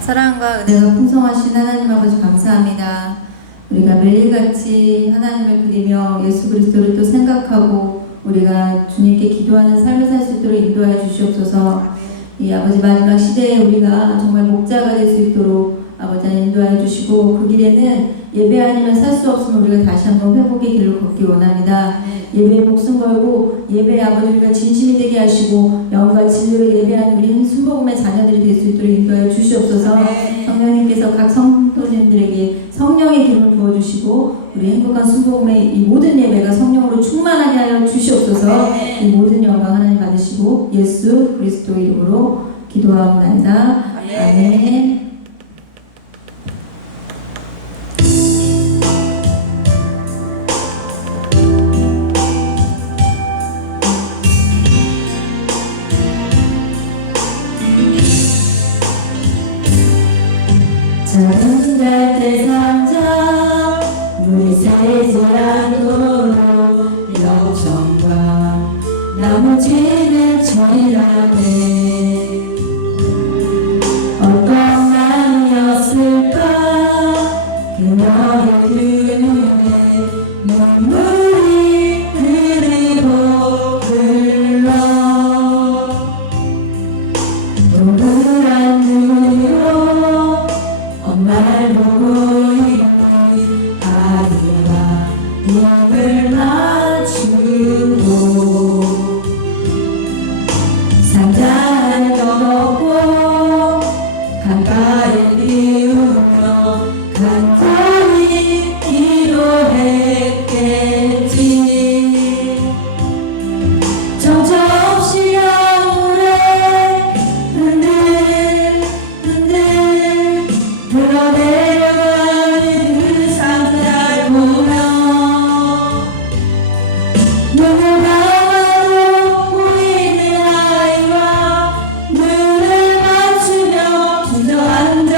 사랑과 은혜가 풍성하신 하나님 아버지 감사합니다. 우리가 매일같이 하나님을 그리며 예수 그리스도를 또 생각하고 우리가 주님께 기도하는 삶을 살 수 있도록 인도하여 주시옵소서. 이 아버지 마지막 시대에 우리가 정말 목자가 될 수 있도록 아버지 인도하여 주시고, 그 길에는 예배 아니면 살 수 없으면 우리가 다시 한번 회복의 길을 걷기 원합니다. 예배에 목숨 걸고 예배에 아버지 우리가 진심이 되게 하시고 영과 진리로 예배하는 우리 순복음의 자녀들이 될 수 있도록 인도하여 주시옵소서. 성령님께서 각 성도님들에게 성령의 기름을 부어주시고 우리 행복한 순복음의 이 모든 예배가 성령으로 충만하게 하여 주시옵소서. 이 모든 영광 하나님 받으시고 예수 그리스도 이름으로 기도하옵나이다. 아멘. 작은 갈대 상자 물이 새지란 도로 여정과 나머지는 천이라네. 어떤 마음이었을까 그녀의 그 눈에 눈물이 흐르고 흘러 동그란 눈으로 엄마를 보고 있는 아이가 입을 맞추고 상자를 떠먹고 강가에 띄우며 간절히 기도했겠지. 정처없이 아무래 흔들흔들 흘러내려가는 그 상자를 보며 눈을 감아도 보이는 아이와 눈을 맞추며 주저앉아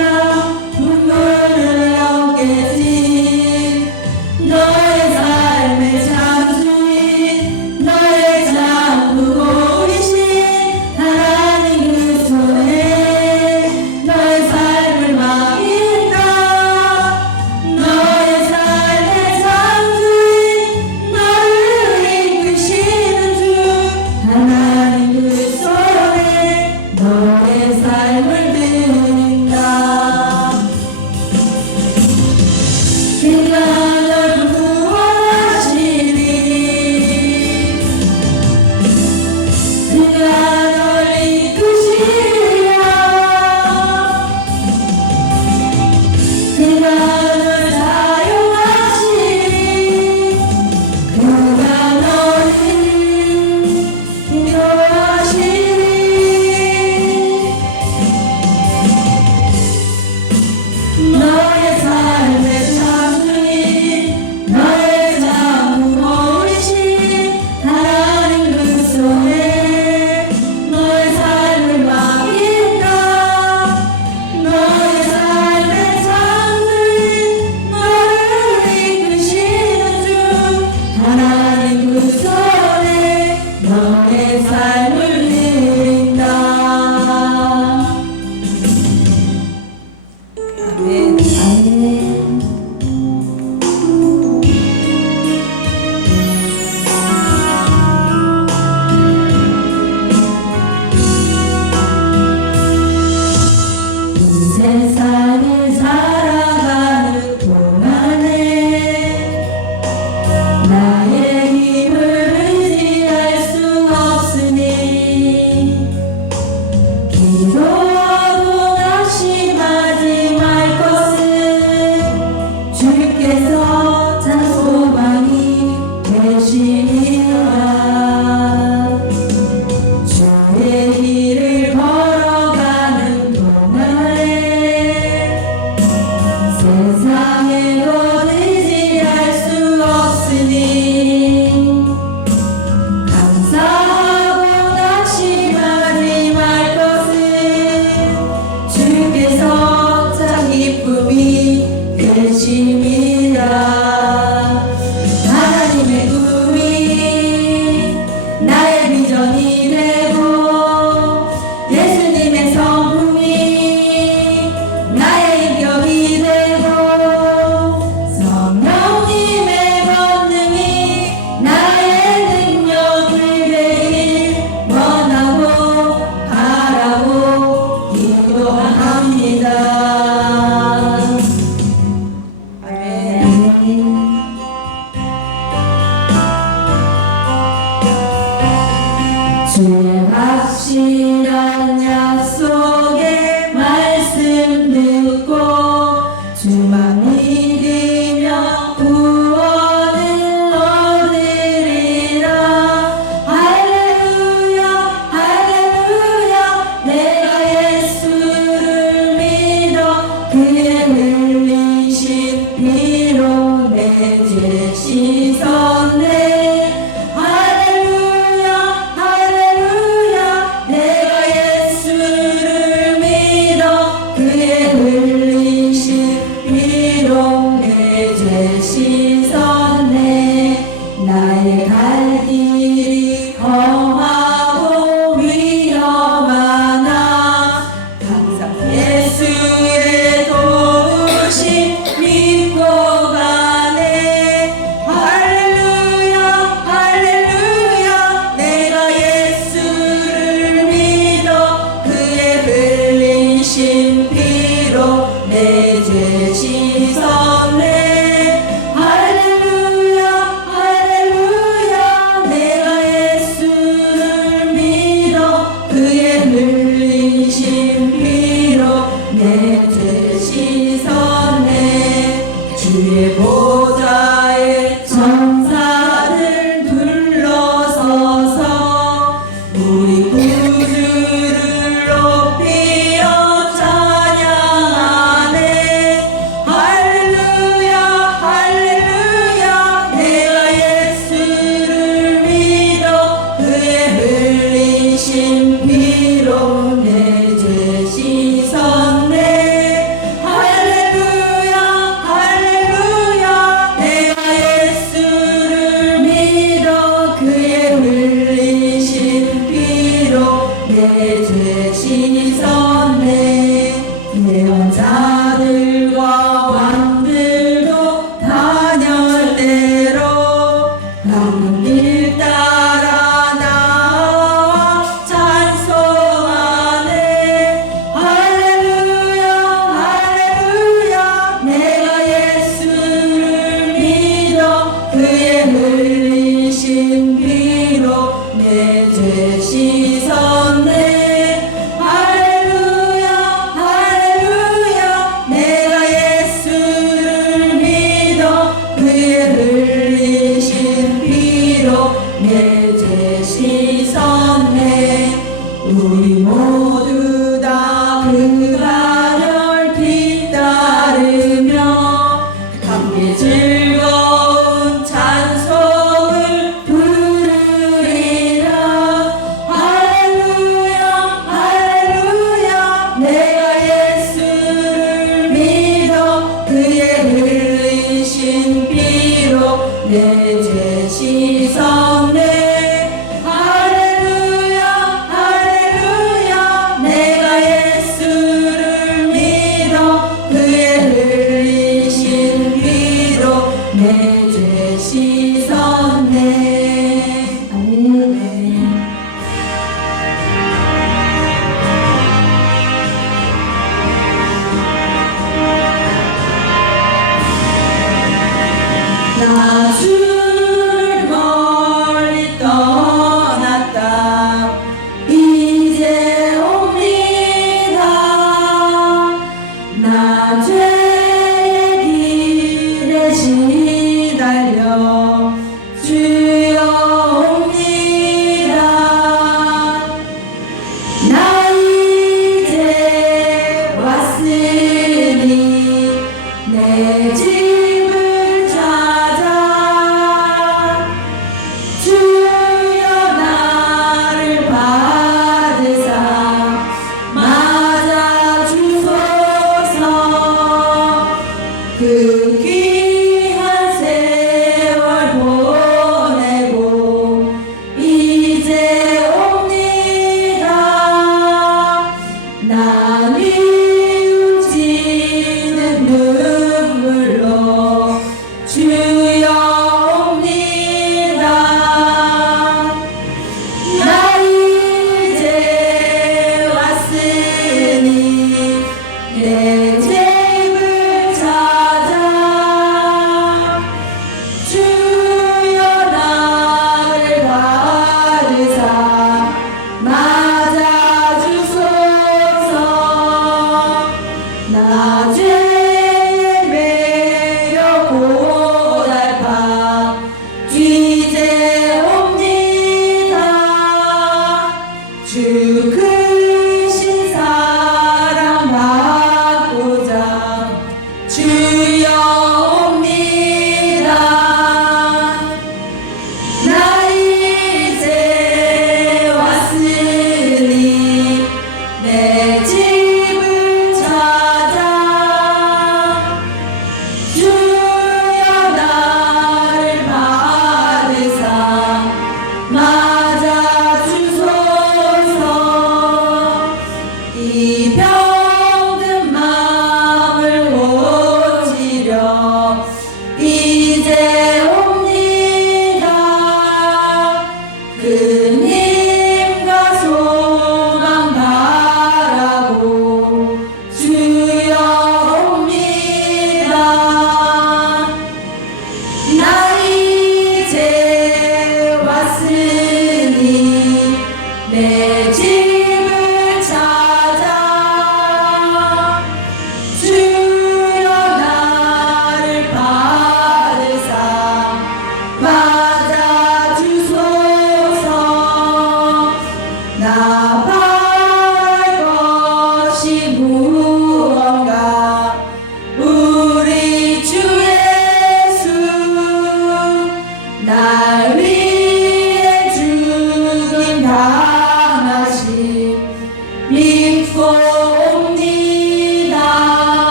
확실한 약속의 말씀 듣고 주만 믿으며 구원을 얻으리라. 할렐루야 할렐루야 내가 예수를 믿어 그의 흘리신 피로 내 죄 씻었네. 할렐루야 할렐루야 내가 예수를 믿어 그의 흘리신 피로 내 죄 씻었네. 나의 갈 길이 험하고 위험하나 항상 예수의 도우심 믿고 가네. 할렐루야 할렐루야 내가 예수를 믿어 그의 흘리신 피로 내 죄 씻었네. 할렐루야 할렐루야 내가 예수를 믿어 그의 흘리신 피로 내 죄 씻었네. 주의 보좌에 천사들 둘러서서 우리 구주를 높이어 찬양하네. 할렐루야 할렐루야 내가 예수를 믿어 그의 흘리신 피로 내 죄 씻었네. 할렐루야 할렐루야 내가 예수를 믿어 그의 흘리신 피로 내 죄 씻었네. 예언자들과 왕들도 단열대로 강 길 따라 나와 찬송하네. 할렐루야 할렐루야 내가 예수를 믿어 그의 흘리신 피로 내 죄 씻었네. 할렐루야 할렐루야 내가 예수를 믿어 그의 흘리신 피로 내 죄 씻었네. 우리 모두 다 그 반열 뒤따르며 함께 즐거운 찬송을 부르리라. 할렐루야 할렐루야 내가 예수를 믿어 그의 흘리신 피로 내 죄 씻었네. 할렐루야 할렐루야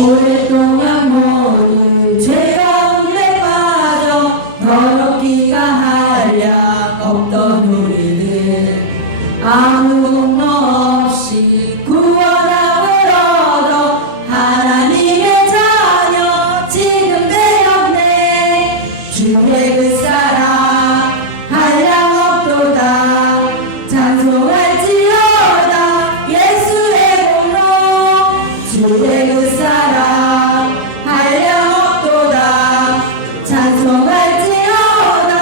오랫동안 모두 죄 가운데 빠져 더럽기가 한량 없던 우리들 아무 공로 없이 구원함을 얻어 하나님의 자녀 지금 되었네. 주의 그 사랑 한량 없도다. 찬송할지어다 예수의 공로. 주의 그 사랑 한량 없도다. 찬송할지어다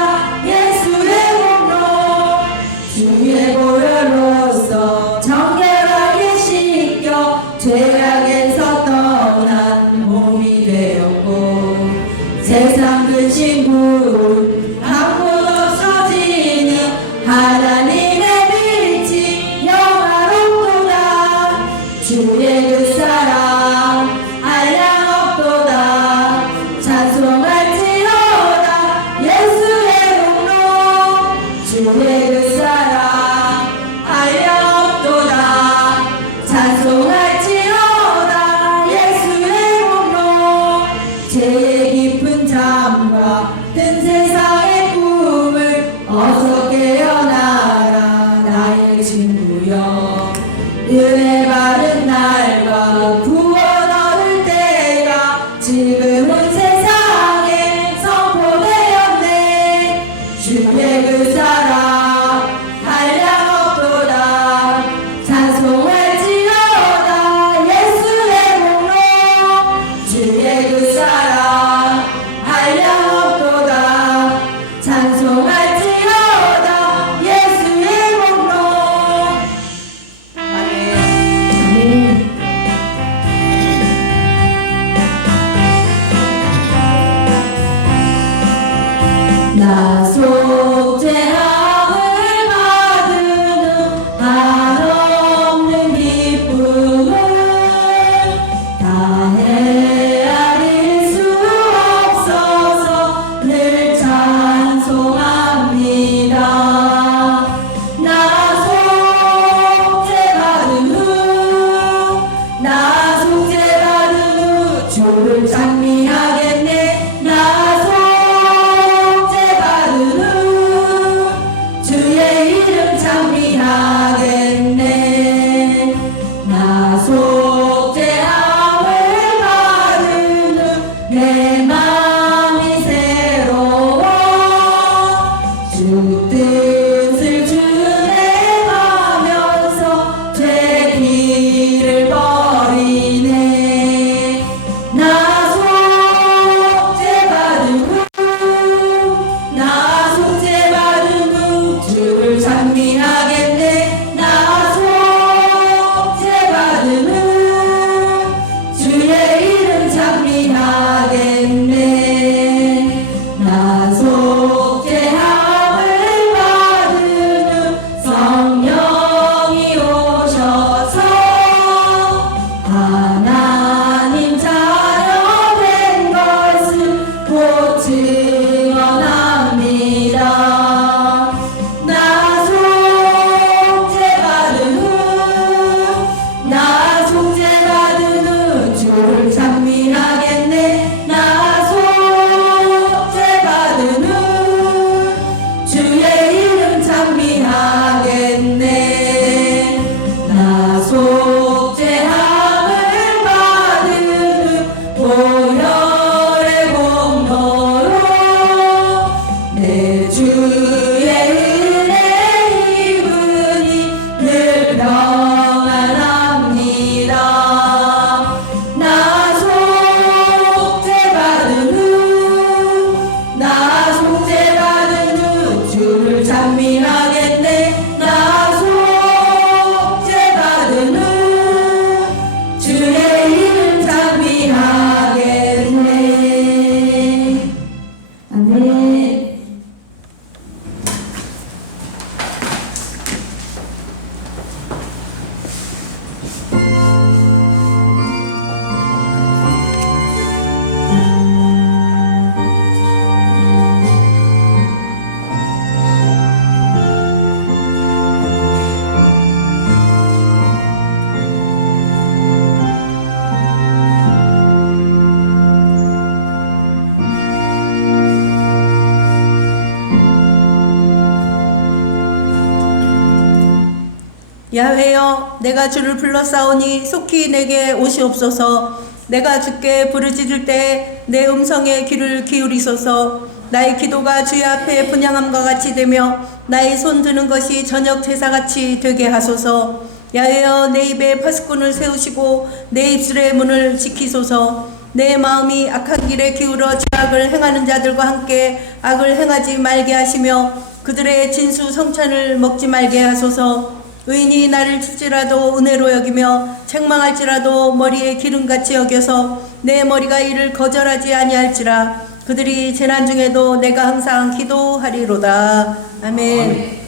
예수의 공로. 주의 보혈로서 정결하게 씻겨 죄악에서 떠난 몸이 되었고 세상 근심 구름 한곳 없어지니 하나님의 빛이 영화롭도다. 주의 그 사랑 한량 없도다. 찬송할지어다 예수의 공로. 주의 그 사랑 한량 없도다. 찬송할지어다 예수의 공로. 죄의 깊은 잠과 든 세상의 꿈을 어서 깨어나라 나의 친구여. 은혜 바른 날과 구원 얻을 때가 지금은 세상에 선포되었네. 주의 그 사랑 한량 없도다. 찬송할지어다 예수의 공로. 주의 그 사랑 한량 없도다. 찬송할지어다 예수의 공로. 아멘. 아멘. 야훼여 내가 주를 불렀사오니 속히 내게 오시옵소서. 내가 주께 부르짖을 때 내 음성에 귀를 기울이소서. 나의 기도가 주의 앞에 분향함과 같이 되며 나의 손 드는 것이 저녁 제사같이 되게 하소서. 야훼여 내 입에 파수꾼을 세우시고 내 입술의 문을 지키소서. 내 마음이 악한 길에 기울어 죄악을 행하는 자들과 함께 악을 행하지 말게 하시며 그들의 진수 성찬을 먹지 말게 하소서. 의인이 나를 칠지라도 은혜로 여기며 책망할지라도 머리에 기름같이 여겨서 내 머리가 이를 거절하지 아니할지라. 그들이 재난 중에도 내가 항상 기도하리로다. 아멘.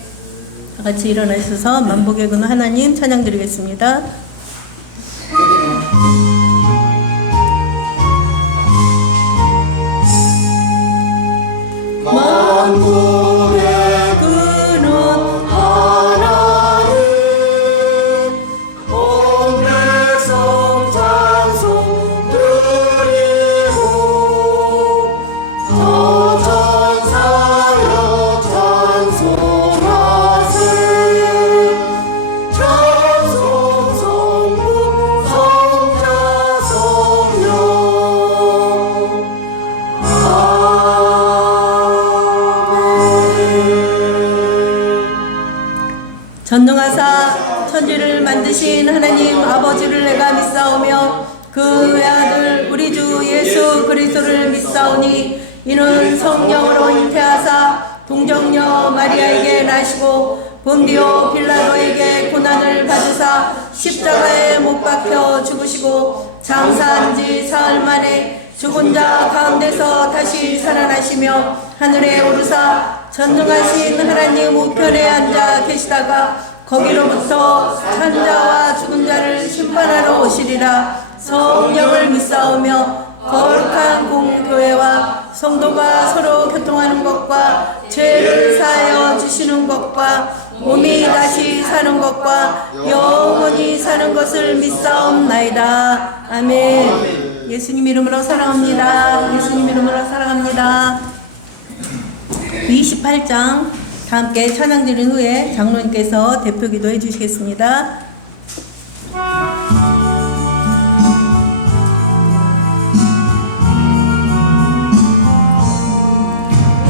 다 같이 일어나셔서 만복의 근원 하나님 찬양 드리겠습니다. 만복의 근원 하나님 온 백성 찬송 드리고 저 천사여 찬송하세 찬송 성부 성자 성령 전능하사 천지를 만드신 하나님 아버지를 내가 믿사오며 그 외아들 우리 주 예수 그리스도를 믿사오니 이는 성령으로 잉태하사 동정녀 마리아에게 나시고 본디오 빌라도에게 고난을 받으사 십자가에 못 박혀 죽으시고 장사한 지 사흘 만에 죽은 자 가운데서 다시 살아나시며 하늘에 오르사 전능하신 하나님 우편에 앉아 계시다가 거기로부터 산자와 죽은 자를 심판하러 오시리라. 성령을 믿사오며 거룩한 공교회와 성도가 서로 교통하는 것과 죄를 사하여 주시는 것과 몸이 다시 사는 것과 영원히 사는 것을 믿사옵나이다. 아멘. 예수님 이름으로 사랑합니다. 예수님 이름으로 사랑합니다. 28장 다 함께 찬양 드린 후에 장로님께서 대표 기도해 주시겠습니다.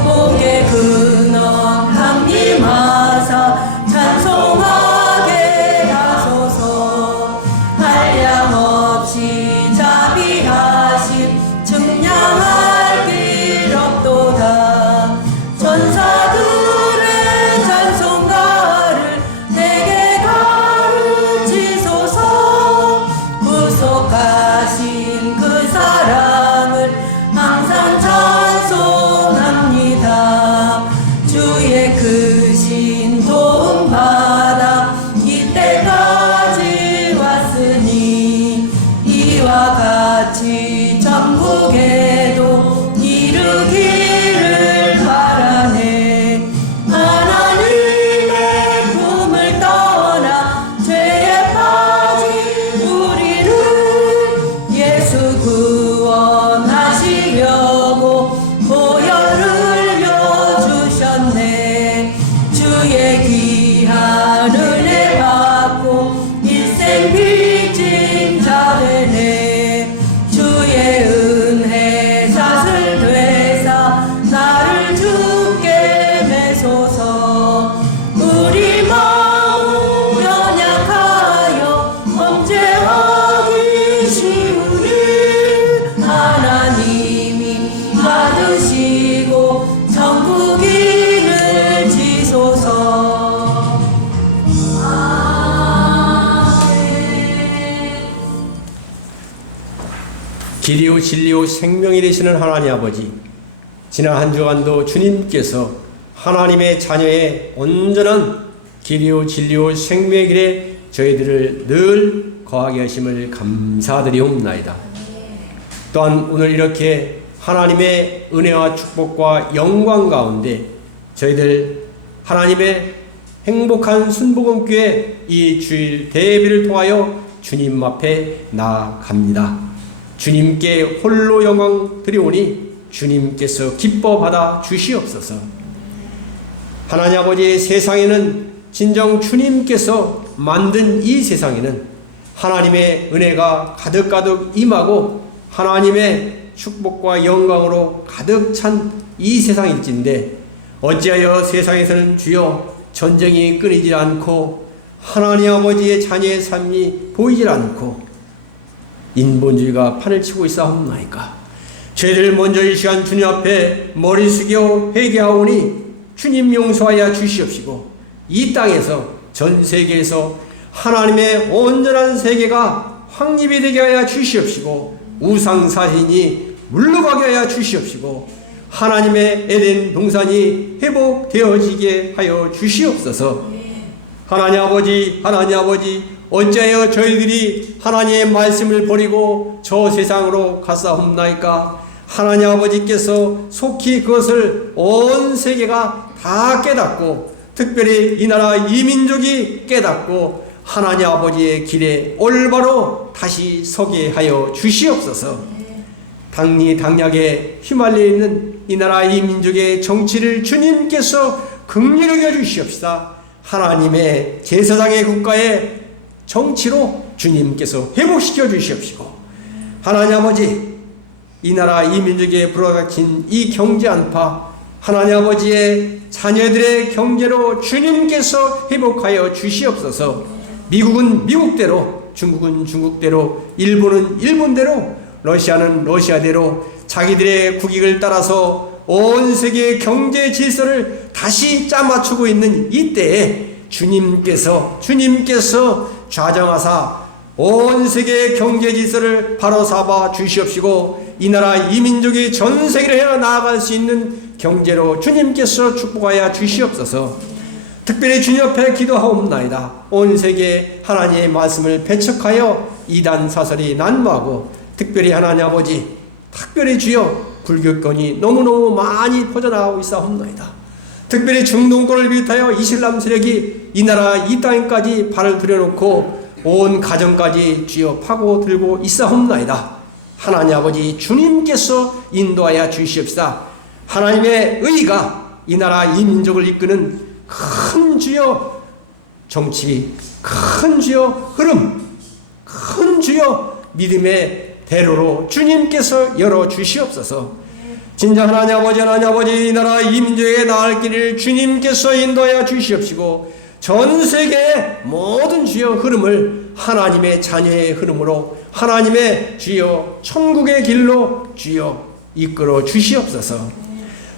복의 근원 강림하사 찬송하게 하소서. 한량없이 자비하심 증량할 길 없도다. 전사들의 찬송가를 내게 가르치소서. 구속하신 그 사랑을 항상 찬송합니다. 주의 크신 도움받아 이때까지 왔으니 이와 같이 천국에도 이르기를 바라네. 하나님의 품을 떠나 죄에 빠진 우리를 예수 구원하시려고 보혈을 흘려주셨네. 주의 귀한 은혜 받고 일생 빚진 자 되네. 주의 은혜 샷을 되사 나를 주께 매소서. 우리 마음 연약하여 범죄하기 쉬우니 하나님이 받으시고 천국인을 지소서. 아멘. 길이요 진리요 생명이 되시는 하나님 아버지, 지난 한 주간도 주님께서 하나님의 자녀의 온전한 길이요 진리요 생명의 길에 저희들을 늘 거하게 하심을 감사드리옵나이다. 또한 오늘 이렇게 하나님의 은혜와 축복과 영광 가운데 저희들 하나님의 행복한 순복음교회 이 주일 대회를 통하여 주님 앞에 나아갑니다. 주님께 홀로 영광 드리오니 주님께서 기뻐 받아 주시옵소서. 하나님 아버지, 세상에는 진정 주님께서 만든 이 세상에는 하나님의 은혜가 가득가득 임하고 하나님의 축복과 영광으로 가득 찬 이 세상일진데 어찌하여 세상에서는 주여 전쟁이 끊이질 않고 하나님 아버지의 자녀의 삶이 보이질 않고 인본주의가 판을 치고 있사옵나이까. 저희들 먼저 이 시간 주님 앞에 머리 숙여 회개하오니 주님 용서하여 주시옵시고 이 땅에서 전 세계에서 하나님의 온전한 세계가 확립이 되게 하여 주시옵시고 우상사신이 물러가게 하여 주시옵시고 하나님의 에덴 동산이 회복되어지게 하여 주시옵소서. 하나님 아버지 어찌하여 저희들이 하나님의 말씀을 버리고 저 세상으로 갔사옵나이까. 하나님 아버지께서 속히 그것을 온 세계가 다 깨닫고 특별히 이 나라 이 민족이 깨닫고 하나님 아버지의 길에 올바로 다시 서게 하여 주시옵소서. 당리당략에 휘말려 있는 이 나라 이 민족의 정치를 주님께서 긍휼히 여겨 주시옵시다. 하나님의 제사장의 국가의 정치로 주님께서 회복시켜 주시옵시고 하나님 아버지 이 나라 이 민족에 불어닥친 이 경제 안파 하나님 아버지의 자녀들의 경제로 주님께서 회복하여 주시옵소서. 미국은 미국대로, 중국은 중국대로, 일본은 일본대로, 러시아는 러시아대로 자기들의 국익을 따라서 온 세계의 경제 질서를 다시 짜맞추고 있는 이때에 주님께서 좌정하사 온 세계의 경제 질서를 바로 잡아 주시옵시고 이 나라 이 민족이 전 세계를 헤어 나아갈 수 있는 경제로 주님께서 축복하여 주시옵소서. 특별히 주님 앞에 기도하옵나이다. 온 세계에 하나님의 말씀을 배척하여 이단 사설이 난무하고 특별히 하나님 아버지 특별히 주여 불교권이 너무너무 많이 퍼져나가고 있사옵나이다. 특별히 중동권을 비롯하여 이슬람 세력이 이 나라 이 땅까지 발을 들여놓고 온 가정까지 주여 파고들고 있사옵나이다. 하나님 아버지 주님께서 인도하여 주시옵시다. 하나님의 의가 이 나라 이 민족을 이끄는 큰 주여 정치, 큰 주여 흐름, 큰 주여 믿음의 대로로 주님께서 열어주시옵소서. 진정 하나님 아버지 이 나라 이 민족에 나을 길을 주님께서 인도하여 주시옵시고 전 세계의 모든 주여 흐름을 하나님의 자녀의 흐름으로 하나님의 주여 천국의 길로 주여 이끌어 주시옵소서.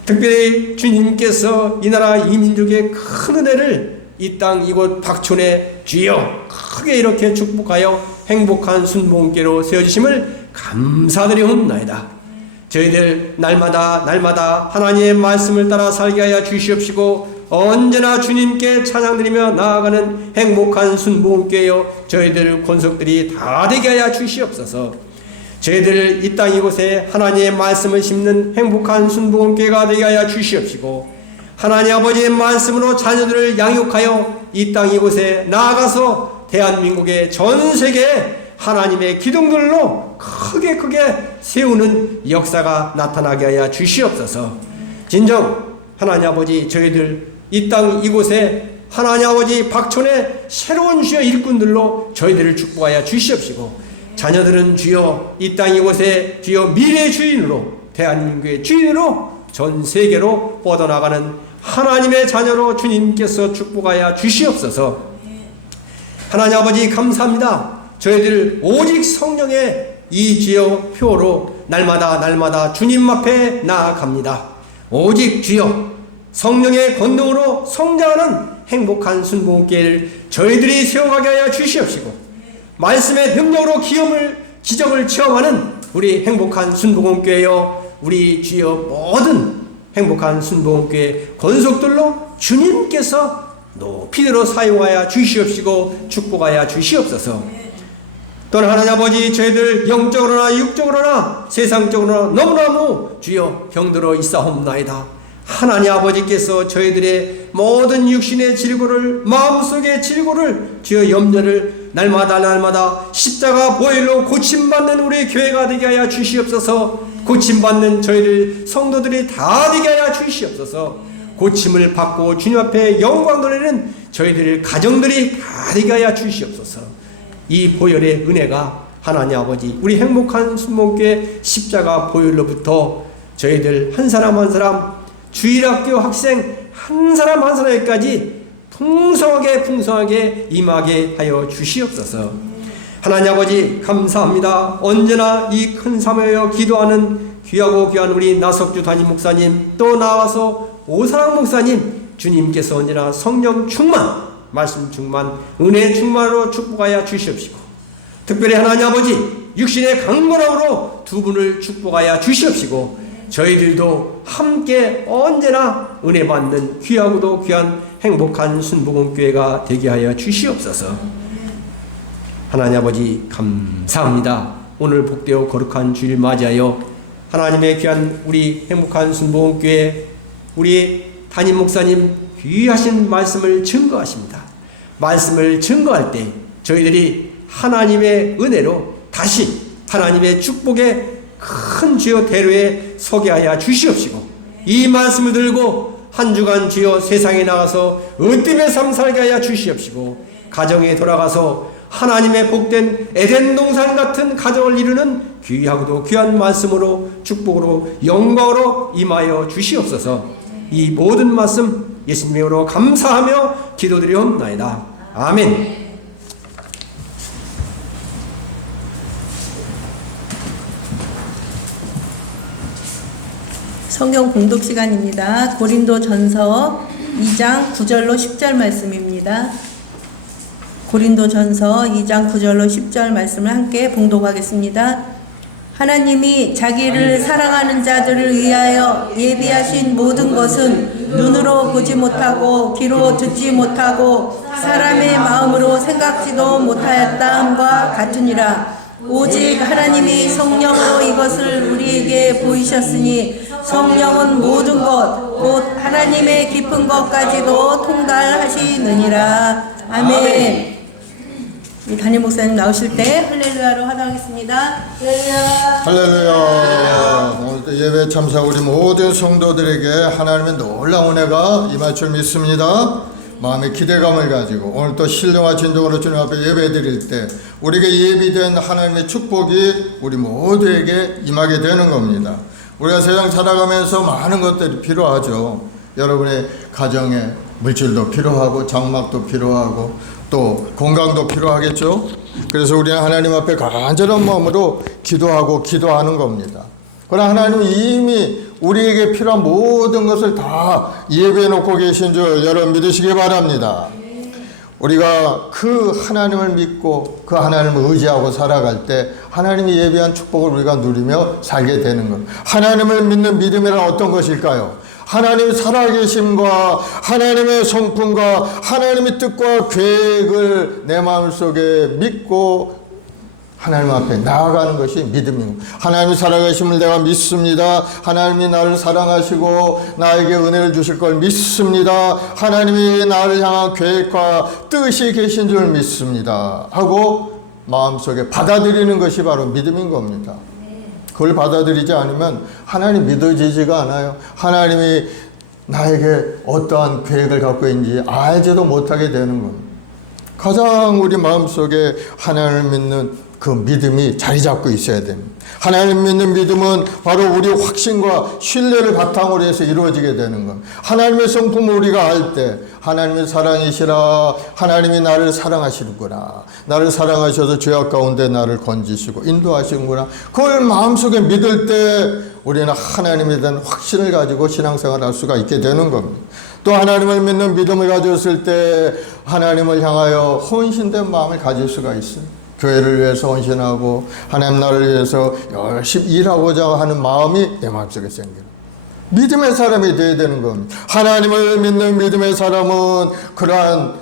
특별히 주님께서 이 나라 이 민족의 큰 은혜를 이 땅 이곳 박촌에 주여 크게 이렇게 축복하여 행복한 순복음께로 세워주심을 감사드리옵나이다. 저희들 날마다 하나님의 말씀을 따라 살게 하여 주시옵시고 언제나 주님께 찬양드리며 나아가는 행복한 순복음교회여 저희들 권속들이 다 되게 하여 주시옵소서. 저희들 이 땅 이곳에 하나님의 말씀을 심는 행복한 순복음교회가 되게 하여 주시옵시고 하나님 아버지의 말씀으로 자녀들을 양육하여 이 땅 이곳에 나아가서 대한민국의 전 세계에 하나님의 기둥들로 크게 세우는 역사가 나타나게 하여 주시옵소서. 진정 하나님 아버지 저희들 이 땅 이곳에 하나님 아버지 박촌의 새로운 주여 일꾼들로 저희들을 축복하여 주시옵시고 자녀들은 주여 이 땅 이곳에 주여 미래의 주인으로 대한민국의 주인으로 전 세계로 뻗어나가는 하나님의 자녀로 주님께서 축복하여 주시옵소서. 하나님 아버지 감사합니다. 저희들 오직 성령의 이 주여 표로 날마다 주님 앞에 나아갑니다. 오직 주여 성령의 권능으로 성장하는 행복한 순복음교회를 저희들이 세워가게 하여 주시옵시고 말씀의 능력으로 기적을 체험하는 우리 행복한 순복음교회여 우리 주여 모든 행복한 순복음교회 권속들로 주님께서 높이 들어 사용하여 주시옵시고 축복하여 주시옵소서. 또한 하나님 아버지 저희들 영적으로나 육적으로나 세상적으로나 너무너무 주여 병들어 있사옵나이다. 하나님 아버지께서 저희들의 모든 육신의 질고를 마음속의 질고를 주여 염려를 날마다 십자가 보혈로 고침받는 우리 교회가 되게 하여 주시옵소서. 고침받는 저희들 성도들이 다 되게 하여 주시옵소서. 고침을 받고 주님 앞에 영광 돌리는 저희들 가정들이 가득 하여 주시옵소서. 이 보혈의 은혜가 하나님 아버지 우리 행복한 순복교회 십자가 보혈로부터 저희들 한 사람 한 사람 주일학교 학생 한 사람 한 사람에게까지 풍성하게 임하게 하여 주시옵소서. 하나님 아버지 감사합니다. 언제나 이 큰 사모여 기도하는 귀하고 귀한 우리 나석주 담임 목사님, 또 나와서 오사랑 목사님, 주님께서 언제나 성령 충만, 말씀 충만, 은혜 충만으로 축복하여 주시옵시고, 특별히 하나님 아버지 육신의 강건함으로 두 분을 축복하여 주시옵시고, 저희들도 함께 언제나 은혜 받는 귀하고도 귀한 행복한 순복음교회가 되게 하여 주시옵소서. 하나님 아버지 감사합니다. 오늘 복되어 거룩한 주일 맞이하여 하나님의 귀한 우리 행복한 순복음교회 우리 담임 목사님 귀하신 말씀을 증거하십니다. 말씀을 증거할 때 저희들이 하나님의 은혜로 다시 하나님의 축복의 큰 주여 대로에 서게 하여 주시옵시고, 이 말씀을 들고 한 주간 주여 세상에 나가서 으뜸의 삶 살게 하여 주시옵시고, 가정에 돌아가서 하나님의 복된 에덴 동산 같은 가정을 이루는 귀하고도 귀한 말씀으로 축복으로 영광으로 임하여 주시옵소서. 이 모든 말씀 예수님의 이름으로 감사하며 기도드리옵나이다. 아멘. 성경 공독 시간입니다. 고린도전서 2장 9절로 10절 말씀입니다. 고린도전서 2장 9절로 10절 말씀을 함께 봉독하겠습니다. 하나님이 자기를 사랑하는 자들을 위하여 예비하신 모든 것은 눈으로 보지 못하고 귀로 듣지 못하고 사람의 마음으로 생각지도 못하였다 함과 같으니라. 오직 하나님이 성령으로 이것을 우리에게 보이셨으니 성령은 모든 것 곧 하나님의 깊은 것까지도 통달하시느니라. 아멘. 이 담임 목사님 나오실 때 할렐루야로 하도하겠습니다. 할렐루야. 오늘 또 예배 참사 우리 모든 성도들에게 하나님의 놀라운 은혜가 임할 줄 믿습니다. 마음의 기대감을 가지고 오늘 또 신령한 진정으로 주님 앞에 예배 드릴 때 우리에게 예비된 하나님의 축복이 우리 모두에게 임하게 되는 겁니다. 우리가 세상 살아가면서 많은 것들이 필요하죠. 여러분의 가정에 물질도 필요하고 장막도 필요하고 또 건강도 필요하겠죠. 그래서 우리는 하나님 앞에 간절한 마음으로 기도하는 겁니다. 그러나 하나님은 이미 우리에게 필요한 모든 것을 다 예배해 놓고 계신 줄 여러분 믿으시기 바랍니다. 우리가 그 하나님을 믿고 그 하나님을 의지하고 살아갈 때 하나님이 예비한 축복을 우리가 누리며 살게 되는 것. 하나님을 믿는 믿음이란 어떤 것일까요? 하나님의 살아계심과 하나님의 성품과 하나님의 뜻과 계획을 내 마음속에 믿고 하나님 앞에 나아가는 것이 믿음입니다. 하나님이 살아계심을 내가 믿습니다. 하나님이 나를 사랑하시고 나에게 은혜를 주실 걸 믿습니다. 하나님이 나를 향한 계획과 뜻이 계신 줄 믿습니다. 하고 마음속에 받아들이는 것이 바로 믿음인 겁니다. 그걸 받아들이지 않으면 하나님 믿어지지가 않아요. 하나님이 나에게 어떠한 계획을 갖고 있는지 알지도 못하게 되는 겁니다. 가장 우리 마음속에 하나님을 믿는 그 믿음이 자리 잡고 있어야 됩니다. 하나님 믿는 믿음은 바로 우리 확신과 신뢰를 바탕으로 해서 이루어지게 되는 겁니다. 하나님의 성품을 우리가 알 때 하나님의 사랑이시라, 하나님이 나를 사랑하시는구나, 나를 사랑하셔서 죄악 가운데 나를 건지시고 인도하시는구나, 그걸 마음속에 믿을 때 우리는 하나님에 대한 확신을 가지고 신앙생활을 할 수가 있게 되는 겁니다. 또 하나님을 믿는 믿음을 가졌을 때 하나님을 향하여 헌신된 마음을 가질 수가 있어요. 교회를 위해서 헌신하고 하나님 나라를 위해서 열심히 일하고자 하는 마음이 내 마음속에 생기는 믿음의 사람이 되어야 되는 겁니다. 하나님을 믿는 믿음의 사람은 그러한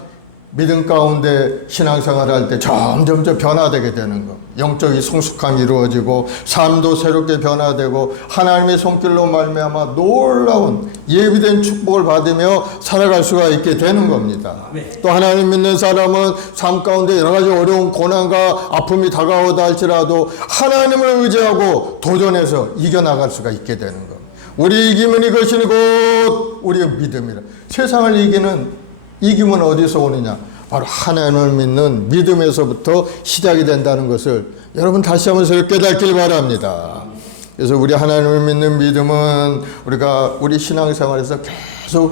믿음 가운데 신앙생활을 할 때 점점 변화되게 되는 것. 영적인 성숙함이 이루어지고 삶도 새롭게 변화되고 하나님의 손길로 말미암아 놀라운 예비된 축복을 받으며 살아갈 수가 있게 되는 겁니다. 또 하나님 믿는 사람은 삶 가운데 여러 가지 어려운 고난과 아픔이 다가오다 할지라도 하나님을 의지하고 도전해서 이겨나갈 수가 있게 되는 겁니다. 우리 이김은 이것이니 곧 우리의 믿음이라. 세상을 이기는 이 기쁨은 어디서 오느냐? 바로 하나님을 믿는 믿음에서부터 시작이 된다는 것을 여러분 다시 한번 새롭게 깨닫길 바랍니다. 그래서 우리 하나님을 믿는 믿음은 우리가 우리 신앙생활에서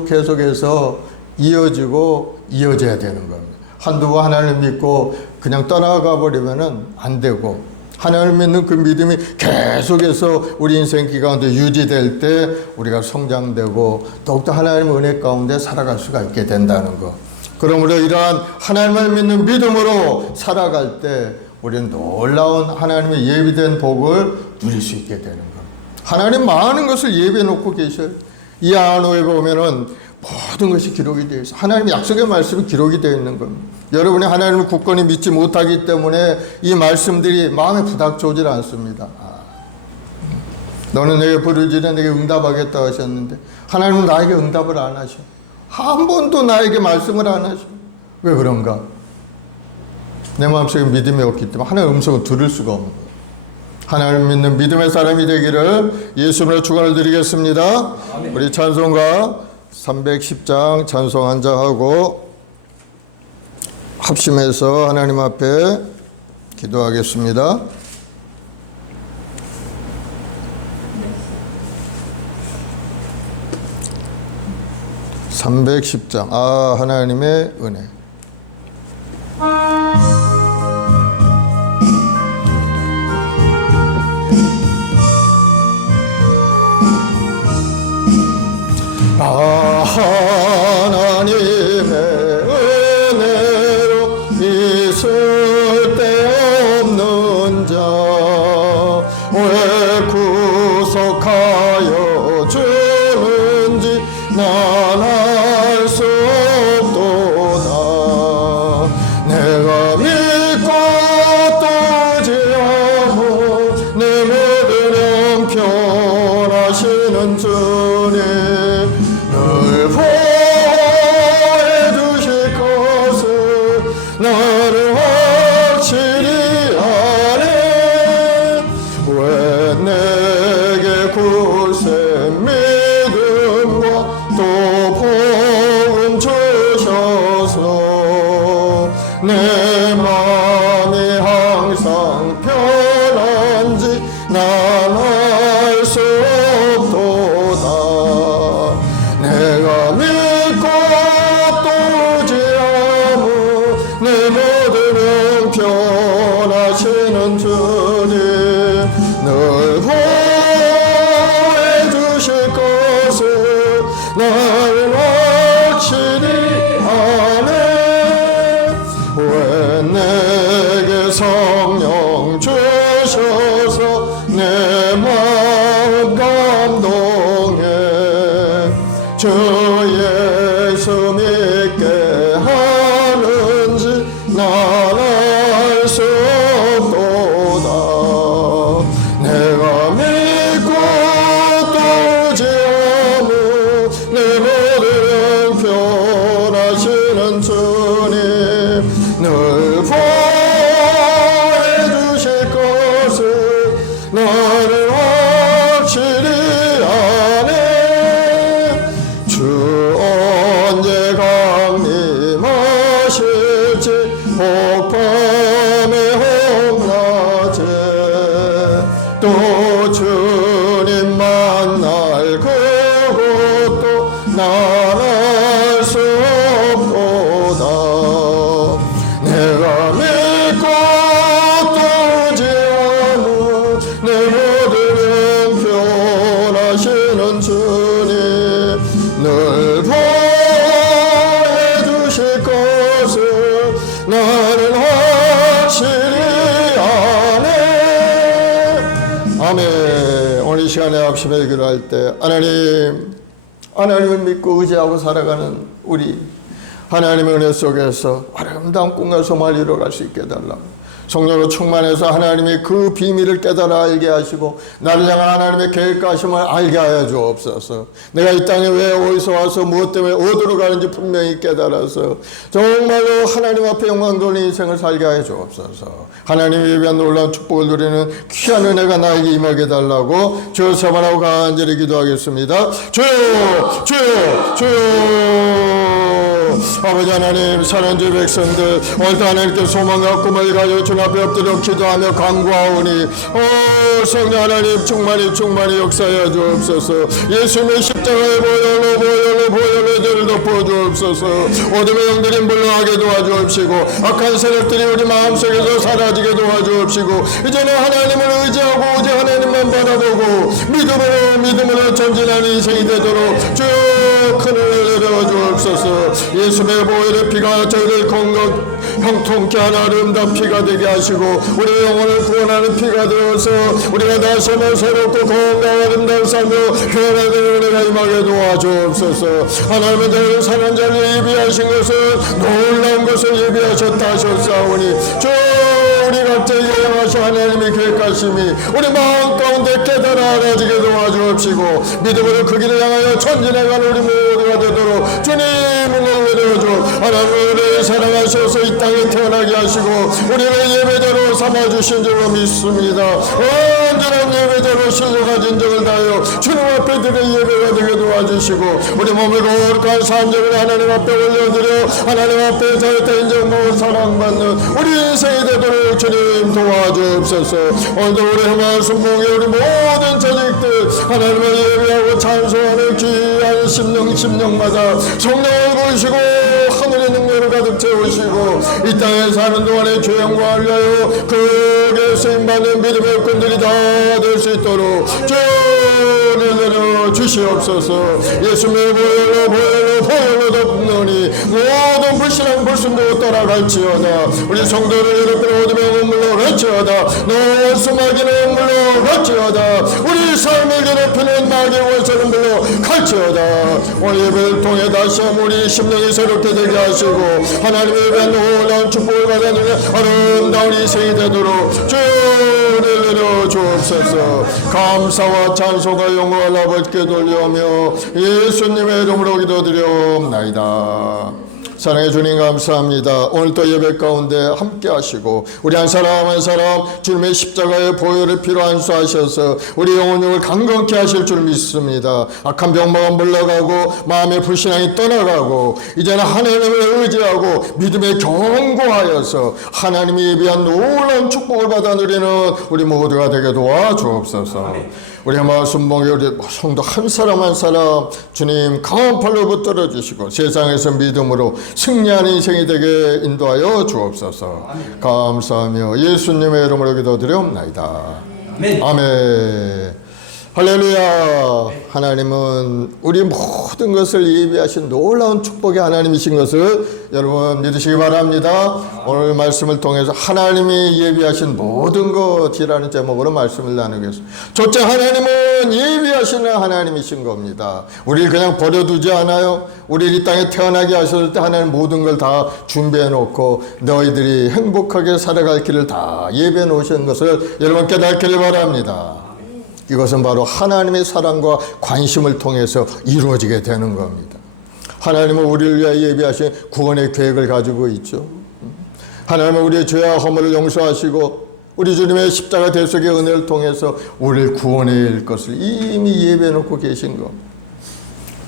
계속해서 이어지고 이어져야 되는 겁니다. 한두 번 하나님을 믿고 그냥 떠나가 버리면은 안 되고, 하나님을 믿는 그 믿음이 계속해서 우리 인생 가운데 유지될 때 우리가 성장되고 더욱더 하나님의 은혜 가운데 살아갈 수가 있게 된다는 것. 그러므로 이러한 하나님을 믿는 믿음으로 살아갈 때 우리는 놀라운 하나님의 예비된 복을 누릴 수 있게 되는 것. 하나님 많은 것을 예비해 놓고 계셔요. 이 안호에 보면은 모든 것이 기록이 되어 있어요. 하나님의 약속의 말씀이 기록이 되어 있는 겁니다. 여러분이 하나님을 굳건히 믿지 못하기 때문에 이 말씀들이 마음에 부닥쳐오질 않습니다. 너는 내게 부르짖으면 내게 응답하겠다 하셨는데 하나님은 나에게 응답을 안 하셔. 한 번도 나에게 말씀을 안 하셔. 왜 그런가? 내 마음속에 믿음이 없기 때문에 하나님의 음성을 들을 수가 없는 거예요. 하나님을 믿는 믿음의 사람이 되기를 예수님으로 축원을 드리겠습니다. 우리 찬송가 310장 찬송 한 장하고 합심해서 하나님 앞에 기도하겠습니다. 310장. 하나님의 은혜. 하나님의 은혜로 있을 데 없는 자 왜 구속하여 주는지 난 알 수 없도다. 내가 믿고 또 지하고 내 모든 형편하시는 주님 늘 보호해 주실 것을 나를 확실히 아네. 왜 내게 굳센 믿음과 또 복음 주셔서 내 마음이 항상 편한지 난 알 수 없도다. 내가 믿고 또 지하고 내 모든 형편하시는 주님 늘 보호해 주실 것을 나를 확실히 아네. 왜 내게 성령 주셔서 내 마음 감동해 주 예수 믿게 하는지 난 알 수 없도다. 내가 믿고 또 지하고 내 모든 형편하시는 주님 늘 보호해 주실 것을 나를 확실히 아네. 주 언제 강림하실지 혹밤의 홍낮에 또 주님 만날 그것도 난 알 수 없도다. 내가 믿고 또 지하고 내 모든 형편하시는 주님 늘 보호해 주실 것을 나는 확실히 아네. 아멘. 오늘 이 시간에 합심해 기도할 때 하나님을 믿고 의지하고 살아가는 우리 하나님의 은혜 속에서 아름다운 꿈과 소망을 이뤄갈 수 있게 해달라고 성령으로 충만해서 하나님의 그 비밀을 깨달아 알게 하시고 나를 향한 하나님의 계획하심을 알게 하여 주옵소서. 내가 이 땅에 왜 어디서 와서 무엇 때문에 어디로 가는지 분명히 깨달아서 정말로 하나님 앞에 영광 돌리는 인생을 살게 하여 주옵소서. 하나님의 예비한 놀라운 축복을 누리는 귀한 은혜가 나에게 임하게 해달라고 주여 사만하고 간절히 기도하겠습니다. 주여 주여 주여. 아버지 하나님, 사랑주 백성들 오늘도 하나님께 소망과 꿈을 가져 주님 앞에 엎드려 기도하며 간구하오니 성령 하나님 충만히 역사하여 주옵소서. 예수님의 십자가의 보혈로 죄를 덮어 주옵소서. 어둠의 영들이 물러가게 도와주옵시고 악한 세력들이 우리 마음속에서 사라지게 도와주옵시고 이제는 하나님을 의지하고 오직 하나님만 바라보고 믿음으로 전진하는 인생이 되도록 쭉 큰 은혜를 내려 주옵소서. 예수님의 보혈의 피가 저희를 건강 형통케 하는 아름다운 피가 되게 하시고 우리 영혼을 구원하는 피가 되어서 우리가 다시 한번 새롭고 건강한 아름다운 삶으로 변화되는 은혜가 임하게 도와주옵소서. 하나님의 저희를 사는 자를 예비하신 것은 놀라운 것을 예비하셨다 하셨사오니 주 우리 각자에게 향하신 하나님의 계획하심이 우리 마음 가운데 깨달아 알아지게 도와주옵시고 믿음으로 그 길을 향하여 전진해가는 우리 모두가 되도록 주님 은혜를 내려줘. 하나님을 사랑하셔서 이 땅에 태어나게 하시고 우리를 예배자로 삼아주신 줄로 믿습니다. 온전한 예배자로 신뢰가 진정을 다하여 주님 앞에 드린 예배가 되게 도와주시고 우리 몸을 거룩한 산적을 하나님 앞에 올려드려 하나님 앞에 자유타 인정받고 사랑받는 우리 인생이 되도록 주님 도와주옵소서. 오늘도 우리 행한 순봉에 우리 모든 자식들 하나님을 예배하고 찬송하는 귀한 심령마다 성령을 부으시고 하늘의 능력을 가득 채우시고 이 땅에 사는 동안에 죄영광을 위하여 크게 쓰임받는 믿음의 꾼들이 다 될 수 있도록 주를 내려 주시옵소서. 예수님의 보혈로 덮느니 모든 불신앙 불순도 떠나갈지어다. 우리 성도를 괴롭히는 어둠의 음물로 갈지어다. 노원 마귀는 음물로 갈지어다. 우리 삶을 괴롭히는 마귀 원수는 물로 갈지어다. 오늘 예배를 통해 다시 한번 우리 심령이 새롭게 되게 하시고 하나님의 위한 놀라운 축복을 받아내는 아름다운 인생이 되도록 주를 내려 주옵소서. 감사와 찬송과 영광을 아버지께 돌려오며 예수님의 이름으로 기도드리옵나이다. 사랑해 주님 감사합니다. 오늘 또 예배 가운데 함께 하시고 우리 한 사람 한 사람 주님의 십자가의 보혈을 피로 안수하셔서 우리 영혼을 강건케 하실 줄 믿습니다. 악한 병마가 물러가고 마음의 불신앙이 떠나가고 이제는 하나님을 의지하고 믿음에 견고하여서 하나님이 예비한 놀라운 축복을 받아 누리는 우리 모두가 되게 도와주옵소서. 우리 말씀봉에 우리 성도 한 사람 한 사람 주님 강한 팔로 붙들어 주시고 세상에서 믿음으로 승리하는 인생이 되게 인도하여 주옵소서. 감사하며 예수님의 이름으로 기도드리옵나이다. 아멘. 할렐루야. 하나님은 우리 모든 것을 예비하신 놀라운 축복의 하나님이신 것을 여러분 믿으시기 바랍니다. 오늘 말씀을 통해서 하나님이 예비하신 모든 것이라는 제목으로 말씀을 나누겠습니다. 첫째, 하나님은 예비하시는 하나님이신 겁니다. 우리를 그냥 버려두지 않아요. 우리를 이 땅에 태어나게 하셨을 때 하나님 모든 걸 다 준비해 놓고 너희들이 행복하게 살아갈 길을 다 예비해 놓으신 것을 여러분 깨닫기를 바랍니다. 이것은 바로 하나님의 사랑과 관심을 통해서 이루어지게 되는 겁니다. 하나님은 우리를 위하여 예비하신 구원의 계획을 가지고 있죠. 하나님은 우리의 죄와 허물을 용서하시고 우리 주님의 십자가 대속의 은혜를 통해서 우리를 구원할 것을 이미 예비해 놓고 계신 겁니다.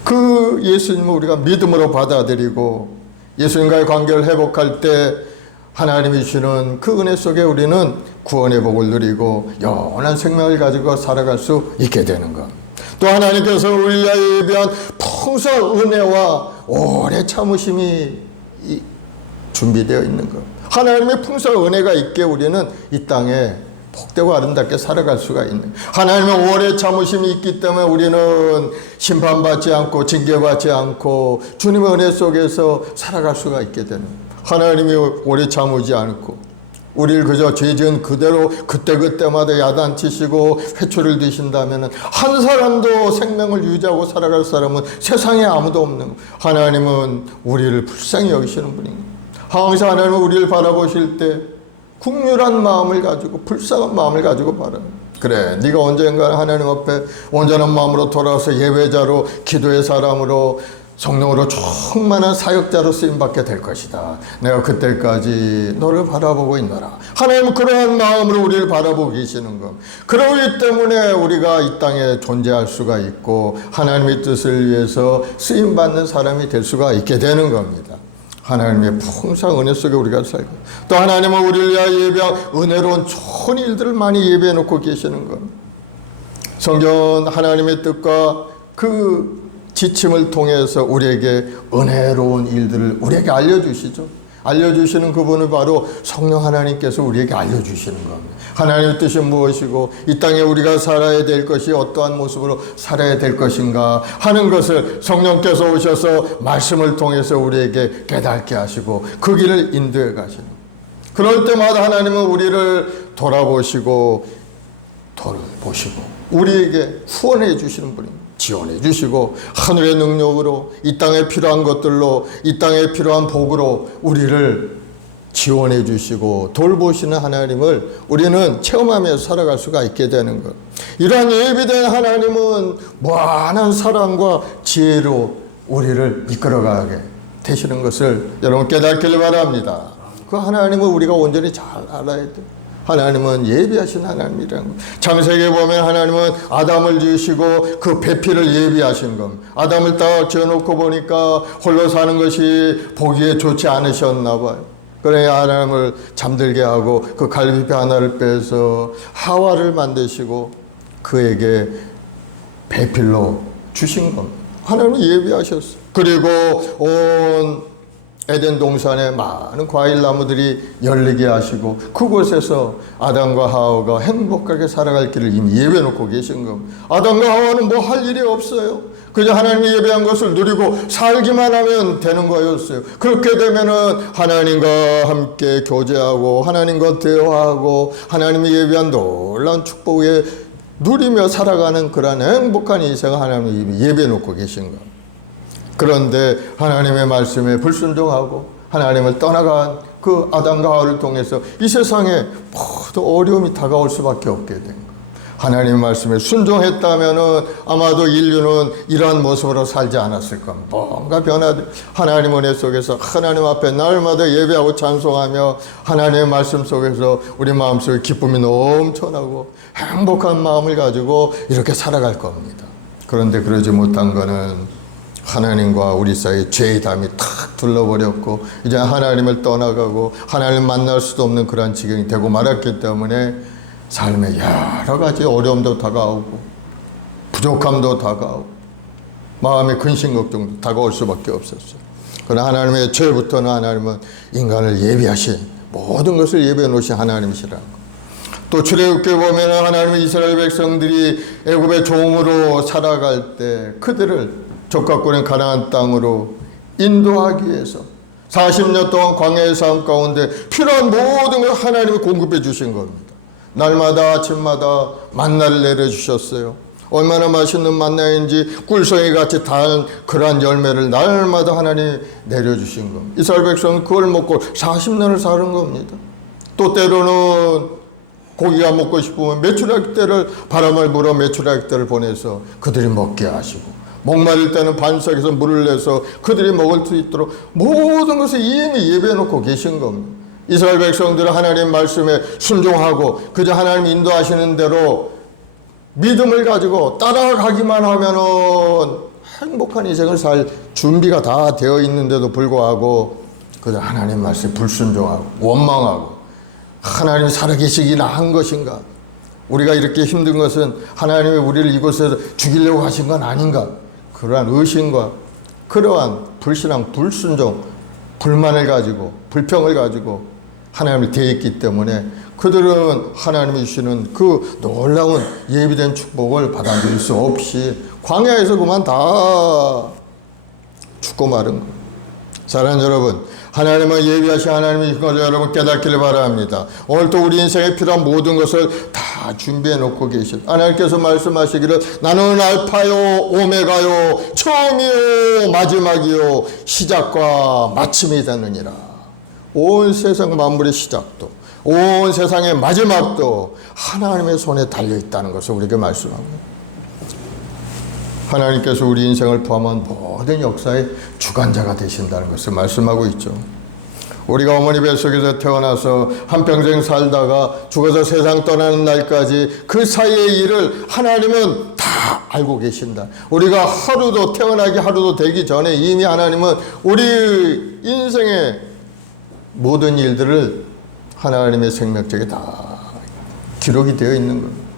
그 예수님을 우리가 믿음으로 받아들이고 예수님과의 관계를 회복할 때 하나님이 주시는 그 은혜 속에 우리는 구원의 복을 누리고 영원한 생명을 가지고 살아갈 수 있게 되는 것. 또 하나님께서 우리를 위하여 예비한 풍성한 은혜와 오래 참으심이 준비되어 있는 것. 하나님의 풍성한 은혜가 있게 우리는 이 땅에 복되고 아름답게 살아갈 수가 있는. 하나님의 오래 참으심이 있기 때문에 우리는 심판받지 않고 징계받지 않고 주님의 은혜 속에서 살아갈 수가 있게 되는. 하나님이 오래 참으지 않고 우리를 그저 죄 지은 그대로 그때그때마다 야단치시고 회초리를 드신다면 한 사람도 생명을 유지하고 살아갈 사람은 세상에 아무도 없는. 하나님은 우리를 불쌍히 여기시는 분입니다. 항상 하나님은 우리를 바라보실 때 국률한 마음을 가지고 불쌍한 마음을 가지고 바랍니다. 그래, 네가 언젠가 하나님 앞에 온전한 마음으로 돌아와서 예배자로 기도의 사람으로 성령으로 충만한 사역자로 쓰임받게 될 것이다. 내가 그때까지 너를 바라보고 있노라. 하나님은 그러한 마음으로 우리를 바라보고 계시는 것. 그러기 때문에 우리가 이 땅에 존재할 수가 있고 하나님의 뜻을 위해서 쓰임받는 사람이 될 수가 있게 되는 겁니다. 하나님의 풍성한 은혜 속에 우리가 살고, 또 하나님은 우리를 위하여 예배한 은혜로운 좋은 일들을 많이 예배해 놓고 계시는 겁니다. 성경은 하나님의 뜻과 그 지침을 통해서 우리에게 은혜로운 일들을 우리에게 알려주시죠. 알려주시는 그분은 바로 성령 하나님께서 우리에게 알려주시는 겁니다. 하나님의 뜻이 무엇이고 이 땅에 우리가 살아야 될 것이 어떠한 모습으로 살아야 될 것인가 하는 것을 성령께서 오셔서 말씀을 통해서 우리에게 깨닫게 하시고 그 길을 인도해 가시는 겁니다. 그럴 때마다 하나님은 우리를 돌아보시고 돌보시고 우리에게 후원해 주시는 분입니다. 지원해 주시고 하늘의 능력으로 이 땅에 필요한 것들로 이 땅에 필요한 복으로 우리를 지원해 주시고 돌보시는 하나님을 우리는 체험하면서 살아갈 수가 있게 되는 것. 이러한 예비된 하나님은 무한한 사랑과 지혜로 우리를 이끌어가게 되시는 것을 여러분 깨닫기를 바랍니다. 그 하나님을 우리가 온전히 잘 알아야 돼요. 하나님은 예비하신 하나님이라는 것. 창세기에 보면 하나님은 아담을 지으시고 그 배필을 예비하신 겁니다. 아담을 딱 지어놓고 보니까 홀로 사는 것이 보기에 좋지 않으셨나 봐요. 그래 하나님을 잠들게 하고 그 갈비뼈 하나를 빼서 하와를 만드시고 그에게 배필로 주신 겁니다. 하나님은 예비하셨어요. 그리고 온 에덴 동산에 많은 과일 나무들이 열리게 하시고 그곳에서 아담과 하와가 행복하게 살아갈 길을 이미 예배해 놓고 계신 겁니다. 아담과 하와는 뭐 할 일이 없어요. 그저 하나님이 예배한 것을 누리고 살기만 하면 되는 거였어요. 그렇게 되면은 하나님과 함께 교제하고 하나님과 대화하고 하나님이 예배한 놀라운 축복에 누리며 살아가는 그런 행복한 인생을 하나님이 예배해 놓고 계신 겁니다. 그런데 하나님의 말씀에 불순종하고 하나님을 떠나간 그 아담과 하와를 통해서 이 세상에 모두 어려움이 다가올 수밖에 없게 된 거예요. 하나님의 말씀에 순종했다면은 아마도 인류는 이러한 모습으로 살지 않았을 겁니다. 뭔가 변화된 하나님 은혜 속에서 하나님 앞에 날마다 예배하고 찬송하며 하나님의 말씀 속에서 우리 마음속에 기쁨이 넘쳐나고 행복한 마음을 가지고 이렇게 살아갈 겁니다. 그런데 그러지 못한 거는 하나님과 우리 사이에 죄의 담이 탁 둘러버렸고 이제 하나님을 떠나가고 하나님을 만날 수도 없는 그런 지경이 되고 말았기 때문에 삶에 여러 가지 어려움도 다가오고 부족함도 다가오고 마음의 근심 걱정도 다가올 수밖에 없었어요. 그러나 하나님의 죄부터는 하나님은 인간을 예비하신 모든 것을 예비해 놓으신 하나님이시라는 것. 또 출애굽기에 보면 하나님의 이스라엘 백성들이 애굽의 종으로 살아갈 때 그들을 적각권의 가나안 땅으로 인도하기 위해서 40년 동안 광야의 삶 가운데 필요한 모든 걸 하나님이 공급해 주신 겁니다. 날마다 아침마다 만나를 내려주셨어요. 얼마나 맛있는 만나인지 꿀송이 같이 단 그러한 열매를 날마다 하나님이 내려주신 겁니다. 이스라엘 백성은 그걸 먹고 40년을 사는 겁니다. 또 때로는 고기가 먹고 싶으면 메추라기 떼를 바람을 불어 메추라기 떼를 보내서 그들이 먹게 하시고 목마를 때는 반석에서 물을 내서 그들이 먹을 수 있도록 모든 것을 이미 예배해 놓고 계신 겁니다. 이스라엘 백성들은 하나님 말씀에 순종하고 그저 하나님 인도하시는 대로 믿음을 가지고 따라가기만 하면은 행복한 인생을 살 준비가 다 되어 있는데도 불구하고 그저 하나님 말씀에 불순종하고 원망하고 하나님이 살아계시기나 한 것인가? 우리가 이렇게 힘든 것은 하나님이 우리를 이곳에서 죽이려고 하신 건 아닌가? 그러한 의심과 그러한 불신앙, 불순종, 불만을 가지고 불평을 가지고 하나님을 대했기 때문에 그들은 하나님이 주시는 그 놀라운 예비된 축복을 받아들일 수 없이 광야에서 그만 다 죽고 마른 거예요. 사랑하는 여러분, 하나님은 예비하신 하나님이 것을 여러분 깨닫기를 바랍니다. 오늘 또 우리 인생에 필요한 모든 것을 다 준비해 놓고 계신 하나님께서 말씀하시기를 나는 알파요 오메가요 처음이요 마지막이요 시작과 마침이 되느니라. 온 세상 만물의 시작도 온 세상의 마지막도 하나님의 손에 달려있다는 것을 우리에게 말씀합니다. 하나님께서 우리 인생을 포함한 모든 역사의 주관자가 되신다는 것을 말씀하고 있죠. 우리가 어머니 뱃속에서 태어나서 한평생 살다가 죽어서 세상 떠나는 날까지 그 사이의 일을 하나님은 다 알고 계신다. 우리가 하루도 태어나기 하루도 되기 전에 이미 하나님은 우리 인생의 모든 일들을 하나님의 생명책에 다 기록이 되어 있는 겁니다.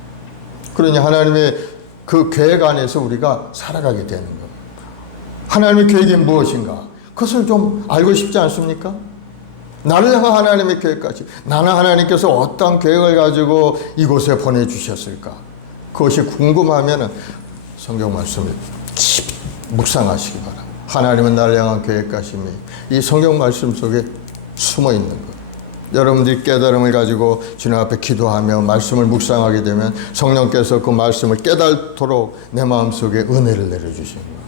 그러니 하나님의 그 계획 안에서 우리가 살아가게 되는 겁니다. 하나님의 계획이 무엇인가? 그것을 좀 알고 싶지 않습니까? 나를 향한 하나님의 계획까지, 나는 하나님께서 어떤 계획을 가지고 이곳에 보내주셨을까? 그것이 궁금하면 성경 말씀을 깊이 묵상하시기 바랍니다. 하나님은 나를 향한 계획까심이 이 성경 말씀 속에 숨어 있는 것. 여러분들이 깨달음을 가지고 주님 앞에 기도하며 말씀을 묵상하게 되면 성령께서 그 말씀을 깨닫도록 내 마음속에 은혜를 내려주시는 거예요.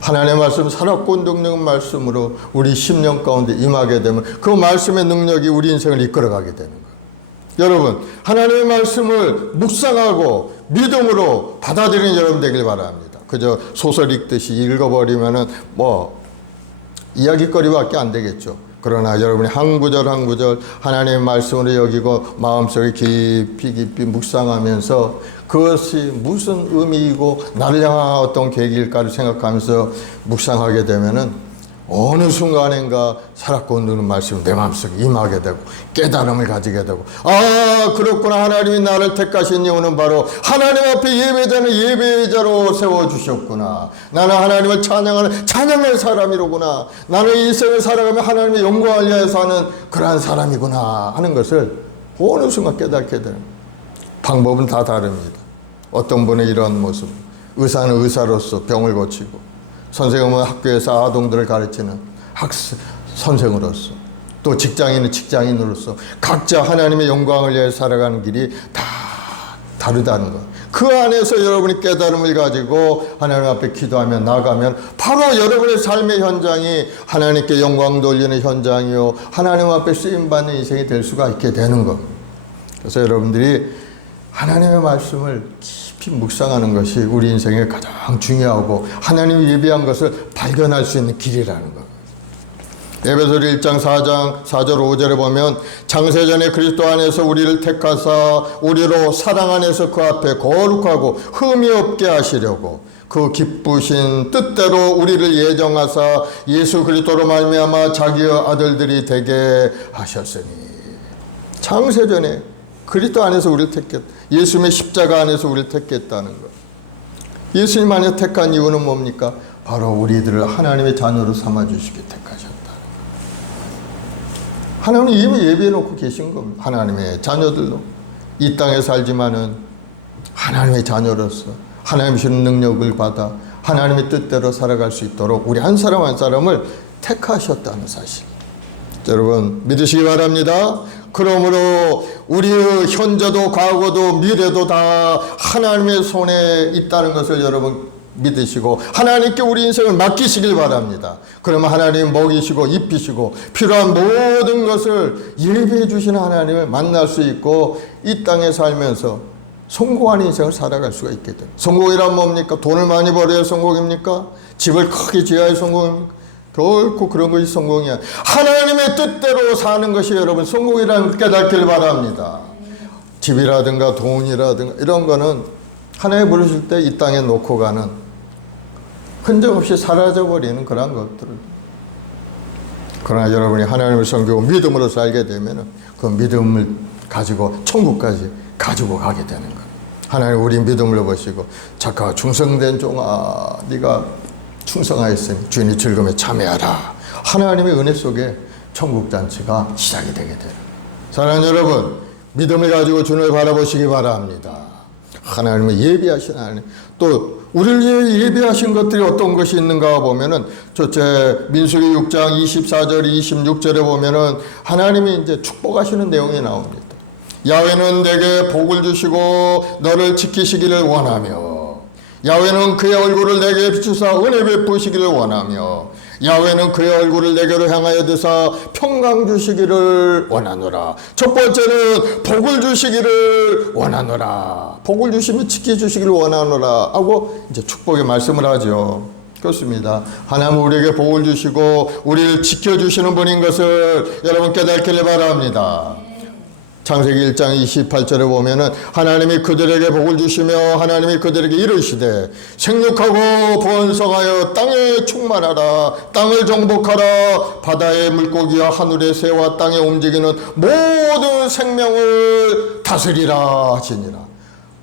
하나님의 말씀 살았고 능력은 말씀으로 우리 심령 가운데 임하게 되면 그 말씀의 능력이 우리 인생을 이끌어가게 되는 거예요. 여러분, 하나님의 말씀을 묵상하고 믿음으로 받아들이는 여러분 되길 바랍니다. 그저 소설 읽듯이 읽어버리면은 이야기거리밖에 안 되겠죠. 그러나 여러분이 한 구절 한 구절 하나님의 말씀으로 여기고 마음속에 깊이 묵상하면서 그것이 무슨 의미이고 나를 향한 어떤 계기일까를 생각하면서 묵상하게 되면은 어느 순간인가 살았고 누는 말씀이 내 마음속에 임하게 되고 깨달음을 가지게 되고, 아 그렇구나, 하나님이 나를 택하신 이유는 바로 하나님 앞에 예배자는 예배자로 세워주셨구나, 나는 하나님을 찬양하는 찬양의 사람이로구나, 나는 인생을 살아가며 하나님의 영광을 위하여 사는 그러한 사람이구나 하는 것을 어느 순간 깨닫게 되는, 방법은 다 다릅니다. 어떤 분의 이런 모습, 의사는 의사로서 병을 고치고, 선생님은 학교에서 아동들을 가르치는 선생으로서, 또 직장인은 직장인으로서 각자 하나님의 영광을 위해 살아가는 길이 다 다르다는 것. 그 안에서 여러분이 깨달음을 가지고 하나님 앞에 기도하며 나가면 바로 여러분의 삶의 현장이 하나님께 영광 돌리는 현장이요, 하나님 앞에 쓰임받는 인생이 될 수가 있게 되는 것. 그래서 여러분들이 하나님의 말씀을 깊이 묵상하는 것이 우리 인생에 가장 중요하고 하나님이 예비한 것을 발견할 수 있는 길이라는 것. 에베소서 1장 4절 5절에 보면 창세전에 그리스도 안에서 우리를 택하사 우리로 사랑 안에서 그 앞에 거룩하고 흠이 없게 하시려고 그 기쁘신 뜻대로 우리를 예정하사 예수 그리스도로 말미암아 자기의 아들들이 되게 하셨으니, 창세전에 그리스도 안에서 우리를 택했다. 예수님의 십자가 안에서 우리를 택했다는 것. 예수님 안에 택한 이유는 뭡니까? 바로 우리들을 하나님의 자녀로 삼아주시기 택하셨다. 하나님은 이미 예비해 놓고 계신 겁니다. 하나님의 자녀들로 이 땅에 살지만은 하나님의 자녀로서 하나님의 주는 능력을 받아 하나님의 뜻대로 살아갈 수 있도록 우리 한 사람 한 사람을 택하셨다는 사실, 여러분 믿으시기 바랍니다. 그러므로 우리의 현재도 과거도 미래도 다 하나님의 손에 있다는 것을 여러분 믿으시고 하나님께 우리 인생을 맡기시길 바랍니다. 그러면 하나님 먹이시고 입히시고 필요한 모든 것을 예비해 주시는 하나님을 만날 수 있고 이 땅에 살면서 성공한 인생을 살아갈 수가 있게 됩니다. 성공이란 뭡니까? 돈을 많이 벌어야 성공입니까? 집을 크게 지어야 성공입니까? 결코 그런 것이 성공이야. 하나님의 뜻대로 사는 것이 여러분 성공이라는 걸 깨닫길 바랍니다. 집이라든가 돈이라든가 이런 거는 하나님 부르실 때 이 땅에 놓고 가는, 흔적 없이 사라져버리는 그런 것들을. 그러나 여러분이 하나님을 섬기고 믿음으로 살게 되면 그 믿음을 가지고 천국까지 가지고 가게 되는 거예요. 하나님 우리 믿음을 보시고 착하고 충성된 종아, 네가 충성하였으니 주인의 즐거움에 참여하라. 하나님의 은혜 속에 천국잔치가 시작이 되게 돼요. 사랑하는 여러분, 믿음을 가지고 주님을 바라보시기 바랍니다. 하나님의 예비하신 하나님, 또 우리를 위해 예비하신 것들이 어떤 것이 있는가 보면은 첫째 민수기 6장 24절 26절에 보면은 하나님이 이제 축복하시는 내용이 나옵니다. 야훼는 내게 복을 주시고 너를 지키시기를 원하며, 야훼는 그의 얼굴을 내게 비추사 은혜 베푸시기를 원하며, 야훼는 그의 얼굴을 내게로 향하여 드사 평강 주시기를 원하노라. 첫 번째는 복을 주시기를 원하노라. 복을 주시면 지켜 주시기를 원하노라 하고 이제 축복의 말씀을 하죠. 그렇습니다. 하나님은 우리에게 복을 주시고 우리를 지켜주시는 분인 것을 여러분 깨닫기를 바랍니다. 창세기 1장 28절에 보면은 하나님이 그들에게 복을 주시며 하나님이 그들에게 이르시되 생육하고 번성하여 땅에 충만하라. 땅을 정복하라. 바다의 물고기와 하늘의 새와 땅에 움직이는 모든 생명을 다스리라 하시니라.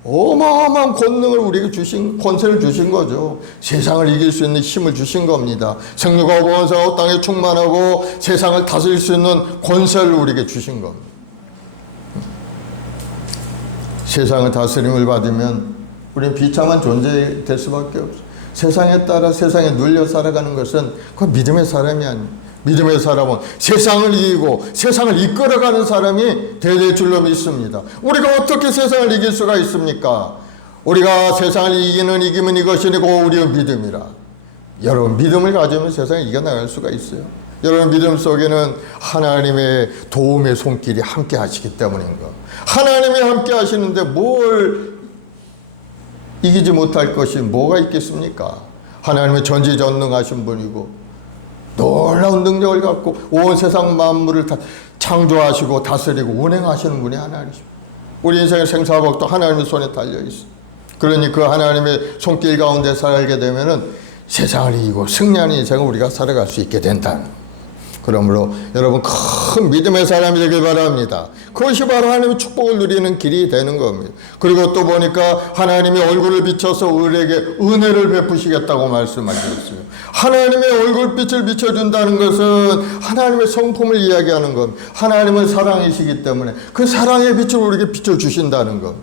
어마어마한 권능을 우리에게 주신, 권세를 주신 거죠. 세상을 이길 수 있는 힘을 주신 겁니다. 생육하고 번성하고 땅에 충만하고 세상을 다스릴 수 있는 권세를 우리에게 주신 겁니다. 세상의 다스림을 받으면 우리는 비참한 존재 될 수밖에 없어요. 세상에 따라 세상에 눌려 살아가는 것은 그 믿음의 사람이 아니에요. 믿음의 사람은 세상을 이기고 세상을 이끌어가는 사람이 될 줄로 믿습니다. 우리가 어떻게 세상을 이길 수가 있습니까? 우리가 세상을 이기면 이것이고 우리의 믿음이라. 여러분 믿음을 가지면 세상을 이겨나갈 수가 있어요. 여러분 믿음 속에는 하나님의 도움의 손길이 함께 하시기 때문인 것. 하나님이 함께 하시는데 뭘 이기지 못할 것이 뭐가 있겠습니까? 하나님은 전지전능하신 분이고 놀라운 능력을 갖고 온 세상 만물을 다 창조하시고 다스리고 운행하시는 분이 하나님이십니다. 우리 인생의 생사복도 하나님의 손에 달려있어요. 그러니 그 하나님의 손길 가운데 살게 되면은 세상을 이기고 승리하는 인생을 우리가 살아갈 수 있게 된다는 거예요. 그러므로 여러분 큰 믿음의 사람이 되길 바랍니다. 그것이 바로 하나님의 축복을 누리는 길이 되는 겁니다. 그리고 또 보니까 하나님이 얼굴을 비춰서 우리에게 은혜를 베푸시겠다고 말씀하셨어요. 하나님의 얼굴빛을 비춰준다는 것은 하나님의 성품을 이야기하는 겁니다. 하나님은 사랑이시기 때문에 그 사랑의 빛을 우리에게 비춰주신다는 겁니다.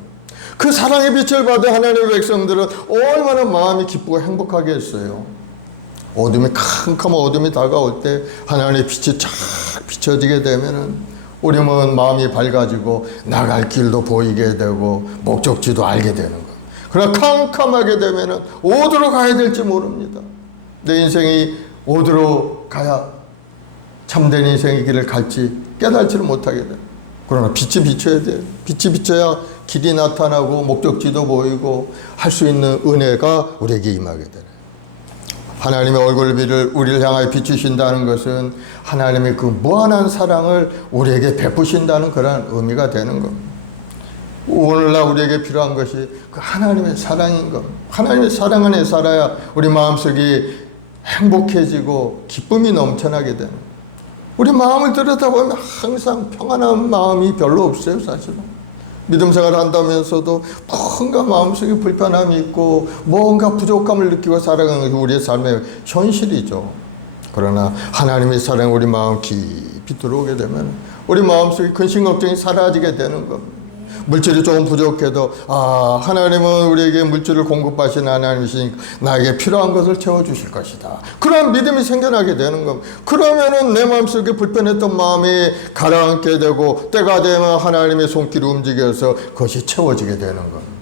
그 사랑의 빛을 받은 하나님의 백성들은 얼마나 마음이 기쁘고 행복하겠어요. 어둠이 캄캄한 어둠이 다가올 때 하나님의 빛이 쫙 비춰지게 되면은 우리는 마음이 밝아지고 나갈 길도 보이게 되고 목적지도 알게 되는 거예요. 그러나 캄캄하게 되면은 어디로 가야 될지 모릅니다. 내 인생이 어디로 가야 참된 인생의 길을 갈지 깨달지를 못하게 돼요. 그러나 빛이 비춰야 돼요. 빛이 비춰야 길이 나타나고 목적지도 보이고 할 수 있는 은혜가 우리에게 임하게 돼요. 하나님의 얼굴을 우리를 향하여 비추신다는 것은 하나님의 그 무한한 사랑을 우리에게 베푸신다는 그런 의미가 되는 겁니다. 오늘날 우리에게 필요한 것이 그 하나님의 사랑인 겁니다. 하나님의 사랑 안에 살아야 우리 마음속이 행복해지고 기쁨이 넘쳐나게 되는 거예요. 우리 마음을 들여다보면 항상 평안한 마음이 별로 없어요, 사실은. 믿음 생활을 한다면서도 뭔가 마음속에 불편함이 있고 뭔가 부족함을 느끼고 살아가는 것이 우리의 삶의 현실이죠. 그러나 하나님의 사랑이 우리 마음 깊이 들어오게 되면 우리 마음속에 근심 걱정이 사라지게 되는 겁니다. 물질이 조금 부족해도 하나님은 우리에게 물질을 공급하시는 하나님이시니까 나에게 필요한 것을 채워주실 것이다. 그런 믿음이 생겨나게 되는 겁니다. 그러면은 내 마음속에 불편했던 마음이 가라앉게 되고 때가 되면 하나님의 손길이 움직여서 그것이 채워지게 되는 겁니다.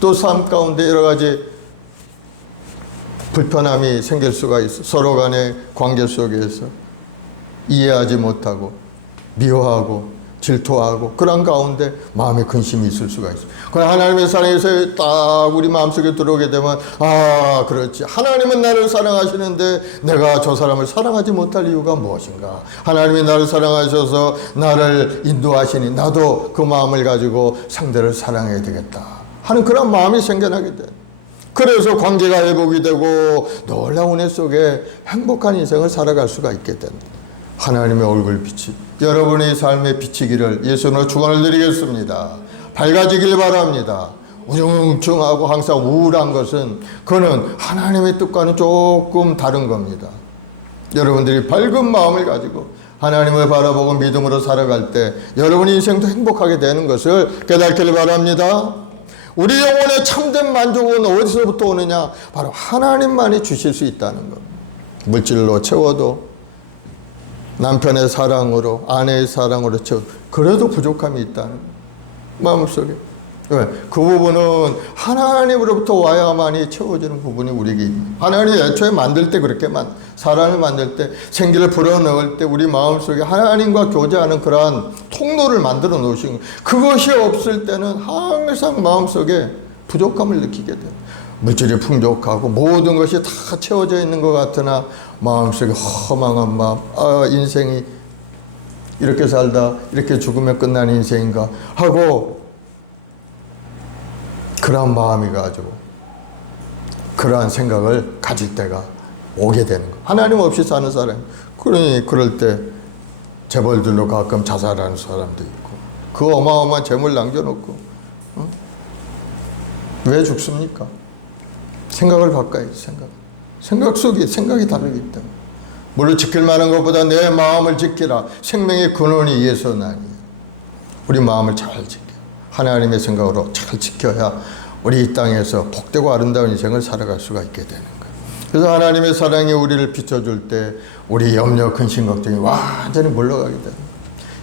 또 삶 가운데 여러 가지 불편함이 생길 수가 있어. 서로 간의 관계 속에서 이해하지 못하고 미워하고 질투하고 그런 가운데 마음의 근심이 있을 수가 있어요. 그러나 하나님의 사랑에서 딱 우리 마음속에 들어오게 되면 그렇지. 하나님은 나를 사랑하시는데 내가 저 사람을 사랑하지 못할 이유가 무엇인가. 하나님이 나를 사랑하셔서 나를 인도하시니 나도 그 마음을 가지고 상대를 사랑해야 되겠다 하는 그런 마음이 생겨나게 돼요. 그래서 관계가 회복이 되고 놀라운 은혜 속에 행복한 인생을 살아갈 수가 있게 된다. 하나님의 얼굴빛이 여러분의 삶에 비치기를 예수님으로 축원을 드리겠습니다. 밝아지길 바랍니다. 우중충하고 항상 우울한 것은 그는 하나님의 뜻과는 조금 다른 겁니다. 여러분들이 밝은 마음을 가지고 하나님을 바라보고 믿음으로 살아갈 때 여러분의 인생도 행복하게 되는 것을 깨닫기를 바랍니다. 우리 영혼의 참된 만족은 어디서부터 오느냐? 바로 하나님만이 주실 수 있다는 것. 물질로 채워도 남편의 사랑으로 아내의 사랑으로 채워도 그래도 부족함이 있다는 것. 마음속에 왜? 그 부분은 하나님으로부터 와야만이 채워지는 부분이 우리에게 하나님이 애초에 만들 때 그렇게 사람을 만들 때 생기를 불어넣을 때 우리 마음속에 하나님과 교제하는 그러한 통로를 만들어 놓으신 거예요. 그것이 없을 때는 항상 마음속에 부족함을 느끼게 돼요. 물질이 풍족하고 모든 것이 다 채워져 있는 것 같으나 마음속에 허망한 마음, 인생이 이렇게 살다 이렇게 죽으면 끝나는 인생인가 하고 그러한 마음이 가지고 그러한 생각을 가질 때가 오게 되는 거. 하나님 없이 사는 사람. 그러니 그럴 때 재벌들로 가끔 자살하는 사람도 있고 그 어마어마한 재물 남겨놓고 왜 죽습니까? 생각을 바꿔야지. 생각 속에 생각이 다르기 때문에. 물을 지킬 만한 것보다 내 마음을 지키라. 생명의 근원이 예수 나니. 우리 마음을 잘 지켜. 하나님의 생각으로 잘 지켜야 우리 이 땅에서 복되고 아름다운 인생을 살아갈 수가 있게 되는 거예요. 그래서 하나님의 사랑이 우리를 비춰줄 때 우리 염려, 근심, 걱정이 완전히 물러가게 됩니다.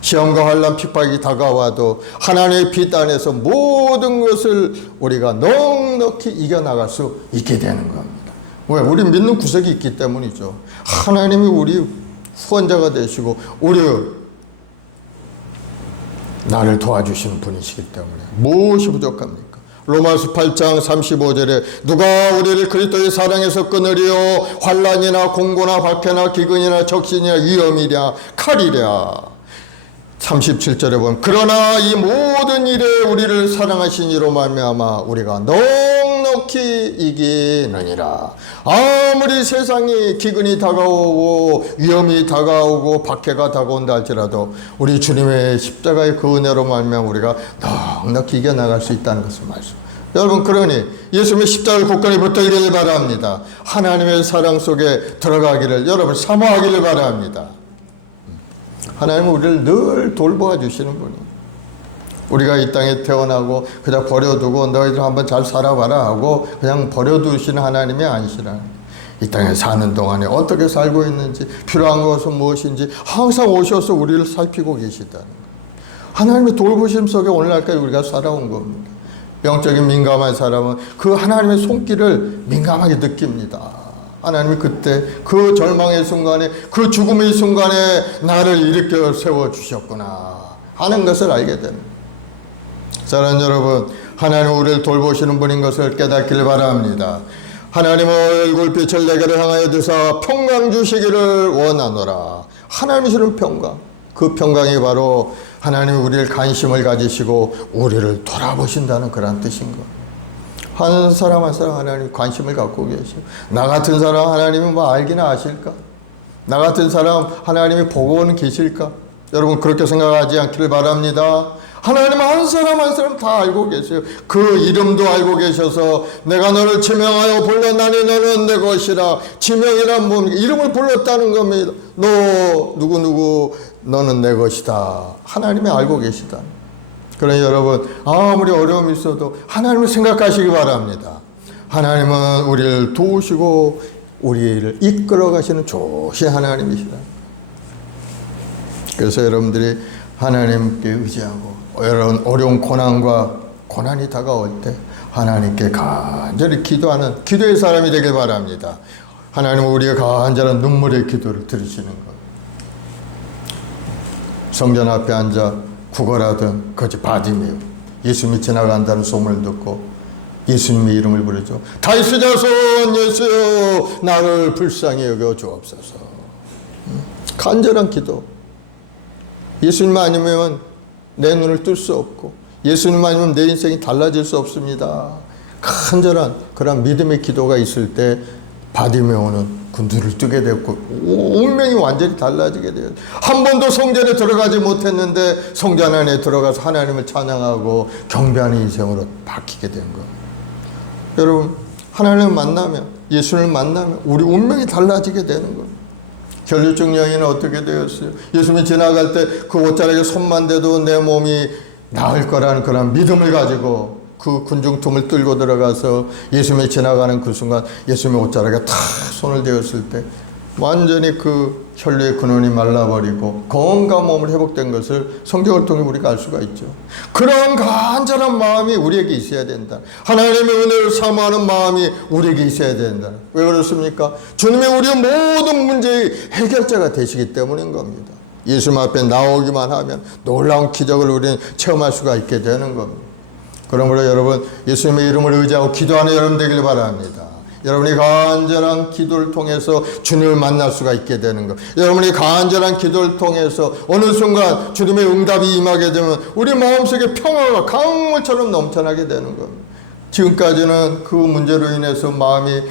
시험과 환난, 핍박이 다가와도 하나님의 빛 안에서 모든 것을 우리가 넉넉히 이겨나갈 수 있게 되는 겁니다. 왜? 우리 믿는 구석이 있기 때문이죠. 하나님이 우리 후원자가 되시고 우리 나를 도와주시는 분이시기 때문에 무엇이 부족합니까? 로마서 8장 35절에 누가 우리를 그리스도의 사랑에서 끊으리요 환난이나 공고나 박해나 기근이나 적신이나 위험이랴 칼이랴 37절에 보면 그러나 이 모든 일에 우리를 사랑하신 이로 말미암아 우리가 넉넉히 이기느니라. 아무리 세상이 기근이 다가오고 위험이 다가오고 박해가 다가온다 할지라도 우리 주님의 십자가의 그 은혜로 말미암아 우리가 넉넉히 이겨나갈 수 있다는 것을 말씀. 여러분 그러니 예수님의 십자가를 굳건히 붙들기를 바랍니다. 하나님의 사랑 속에 들어가기를 여러분 사모하기를 바랍니다. 하나님은 우리를 늘 돌보아 주시는 분이에요. 우리가 이 땅에 태어나고 그냥 버려두고 너희들 한번 잘 살아봐라 하고 그냥 버려두시는 하나님이 아니시라. 이 땅에 사는 동안에 어떻게 살고 있는지 필요한 것은 무엇인지 항상 오셔서 우리를 살피고 계시다는 거예요. 하나님의 돌보심 속에 오늘날까지 우리가 살아온 겁니다. 영적인 민감한 사람은 그 하나님의 손길을 민감하게 느낍니다. 하나님이 그때 그 절망의 순간에 그 죽음의 순간에 나를 일으켜 세워주셨구나 하는 것을 알게 됩니다. 사랑하는 여러분, 하나님은 우리를 돌보시는 분인 것을 깨닫기를 바랍니다. 하나님 얼굴빛을 내게를 향하여 드사 평강 주시기를 원하노라. 하나님이 주는 평강, 그 평강이 바로 하나님이 우리를 관심을 가지시고 우리를 돌아보신다는 그런 뜻인 것. 한 사람 한 사람 하나님 관심을 갖고 계시고 나 같은 사람 하나님이 뭐 알기나 아실까? 나 같은 사람 하나님이 보고는 계실까? 여러분 그렇게 생각하지 않기를 바랍니다. 하나님 한 사람 한 사람 다 알고 계세요. 그 이름도 알고 계셔서 내가 너를 지명하여 불렀나니 너는 내 것이라. 지명이란 뭡니까? 이름을 불렀다는 겁니다. 너 누구누구 너는 내 것이다. 하나님이 알고 계시다. 그러니 여러분 아무리 어려움이 있어도 하나님을 생각하시기 바랍니다. 하나님은 우리를 도우시고 우리를 이끌어 가시는 좋으신 하나님이시다. 그래서 여러분들이 하나님께 의지하고 여러분 어려운 고난이 다가올 때 하나님께 간절히 기도하는 기도의 사람이 되길 바랍니다. 하나님은 우리의 간절한 눈물의 기도를 들으시는 것. 성전 앞에 앉아 구걸하던 거지 바디메오 예수님이 지나간다는 소문을 듣고 예수님의 이름을 부르죠. 다윗의 자손 예수여 나를 불쌍히 여겨 주옵소서. 간절한 기도. 예수님 아니면 내 눈을 뜰 수 없고 예수님 아니면 내 인생이 달라질 수 없습니다. 간절한 그런 믿음의 기도가 있을 때 바디메오는 그 눈을 뜨게 되었고 운명이 완전히 달라지게 돼요. 한 번도 성전에 들어가지 못했는데 성전 안에 들어가서 하나님을 찬양하고 경배하는 인생으로 바뀌게 된 거예요. 여러분 하나님을 만나면 예수를 만나면 우리 운명이 달라지게 되는 거예요. 혈류증 여인은 어떻게 되었어요? 예수님이 지나갈 때 그 옷자락에 손만 대도 내 몸이 나을 거라는 그런 믿음을 가지고 그 군중틈을 뚫고 들어가서 예수님이 지나가는 그 순간 예수님의 옷자락에 탁 손을 대었을 때 완전히 그 혈류의 근원이 말라버리고 건강한 몸을 회복된 것을 성경을 통해 우리가 알 수가 있죠. 그런 간절한 마음이 우리에게 있어야 된다. 하나님의 은혜를 사모하는 마음이 우리에게 있어야 된다. 왜 그렇습니까? 주님이 우리의 모든 문제의 해결자가 되시기 때문인 겁니다. 예수님 앞에 나오기만 하면 놀라운 기적을 우리는 체험할 수가 있게 되는 겁니다. 그러므로 여러분, 예수님의 이름을 의지하고 기도하는 여러분 되길 바랍니다. 여러분이 간절한 기도를 통해서 주님을 만날 수가 있게 되는 것. 여러분이 간절한 기도를 통해서 어느 순간 주님의 응답이 임하게 되면 우리 마음속에 평화가 강물처럼 넘쳐나게 되는 겁니다. 지금까지는 그 문제로 인해서 마음이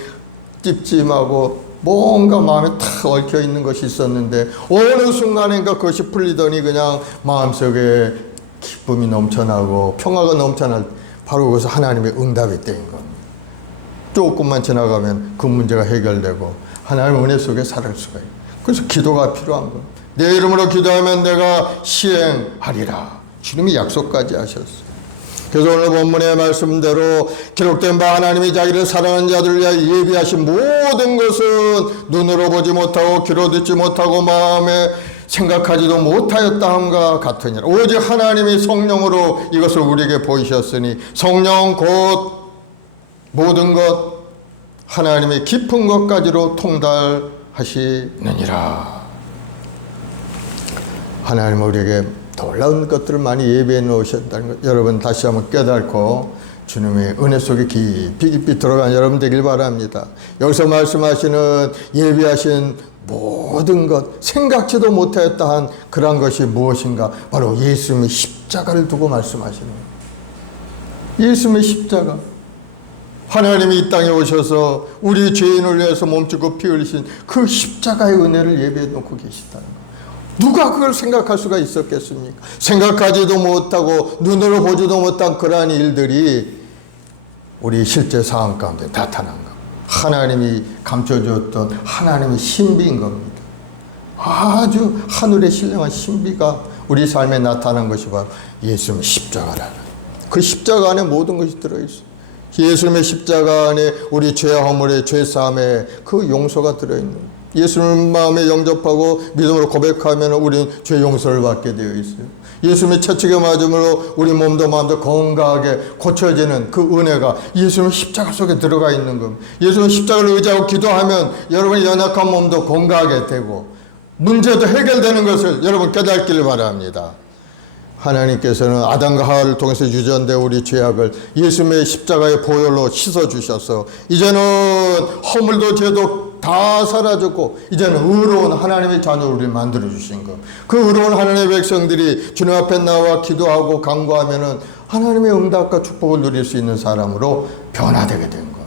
찝찝하고 뭔가 마음에 탁 얽혀 있는 것이 있었는데 어느 순간인가 그것이 풀리더니 그냥 마음속에 기쁨이 넘쳐나고 평화가 넘쳐날, 바로 그것은 하나님의 응답이 때인 겁니다. 조금만 지나가면 그 문제가 해결되고 하나님의 은혜 속에 살을 수가 있어요. 그래서 기도가 필요한 겁니다. 내 이름으로 기도하면 내가 시행하리라. 주님이 약속까지 하셨어요. 그래서 오늘 본문의 말씀대로 기록된 바 하나님이 자기를 사랑하는 자들을 위하여 예비하신 모든 것은 눈으로 보지 못하고 귀로 듣지 못하고 마음에 생각하지도 못하였다 함과 같으니라. 오직 하나님이 성령으로 이것을 우리에게 보이셨으니 성령 곧 모든 것 하나님의 깊은 것까지로 통달하시느니라. 하나님은 우리에게 놀라운 것들을 많이 예비해 놓으셨다는 것 여러분 다시 한번 깨닫고 주님의 은혜 속에 깊이 들어간 여러분 되길 바랍니다. 여기서 말씀하시는 예비하신 모든 것, 생각지도 못하였다 한 그러한 것이 무엇인가? 바로 예수님의 십자가를 두고 말씀하시는 거예요. 예수님의 십자가. 하나님이 이 땅에 오셔서 우리 죄인을 위해서 몸짓고 피 흘리신 그 십자가의 은혜를 예비해 놓고 계시다는 거예요. 누가 그걸 생각할 수가 있었겠습니까? 생각하지도 못하고 눈으로 보지도 못한 그러한 일들이 우리 실제 상황 가운데 나타난 겁니다. 하나님이 감춰주었던 하나님의 신비인 겁니다. 아주 하늘의 신령한 신비가 우리 삶에 나타난 것이 바로 예수님의 십자가라는, 그 십자가 안에 모든 것이 들어있어요. 예수님의 십자가 안에 우리 죄 허물의 죄 사함의 그 용서가 들어있는 거예요. 예수님 마음에 영접하고 믿음으로 고백하면 우리는 죄 용서를 받게 되어 있어요. 예수님의 채찍에 맞음으로 우리 몸도 마음도 건강하게 고쳐지는 그 은혜가 예수님의 십자가 속에 들어가 있는 겁니다. 예수님 십자가를 의지하고 기도하면 여러분의 연약한 몸도 건강하게 되고 문제도 해결되는 것을 여러분 깨닫기를 바랍니다. 하나님께서는 아담과 하와를 통해서 유전된 우리 죄악을 예수님의 십자가의 보혈로 씻어주셔서 이제는 허물도 죄도 다 사라졌고 이제는 의로운 하나님의 자녀로 우리를 만들어주신 것. 그 의로운 하나님의 백성들이 주님 앞에 나와 기도하고 간구하면은 하나님의 응답과 축복을 누릴 수 있는 사람으로 변화되게 된 것.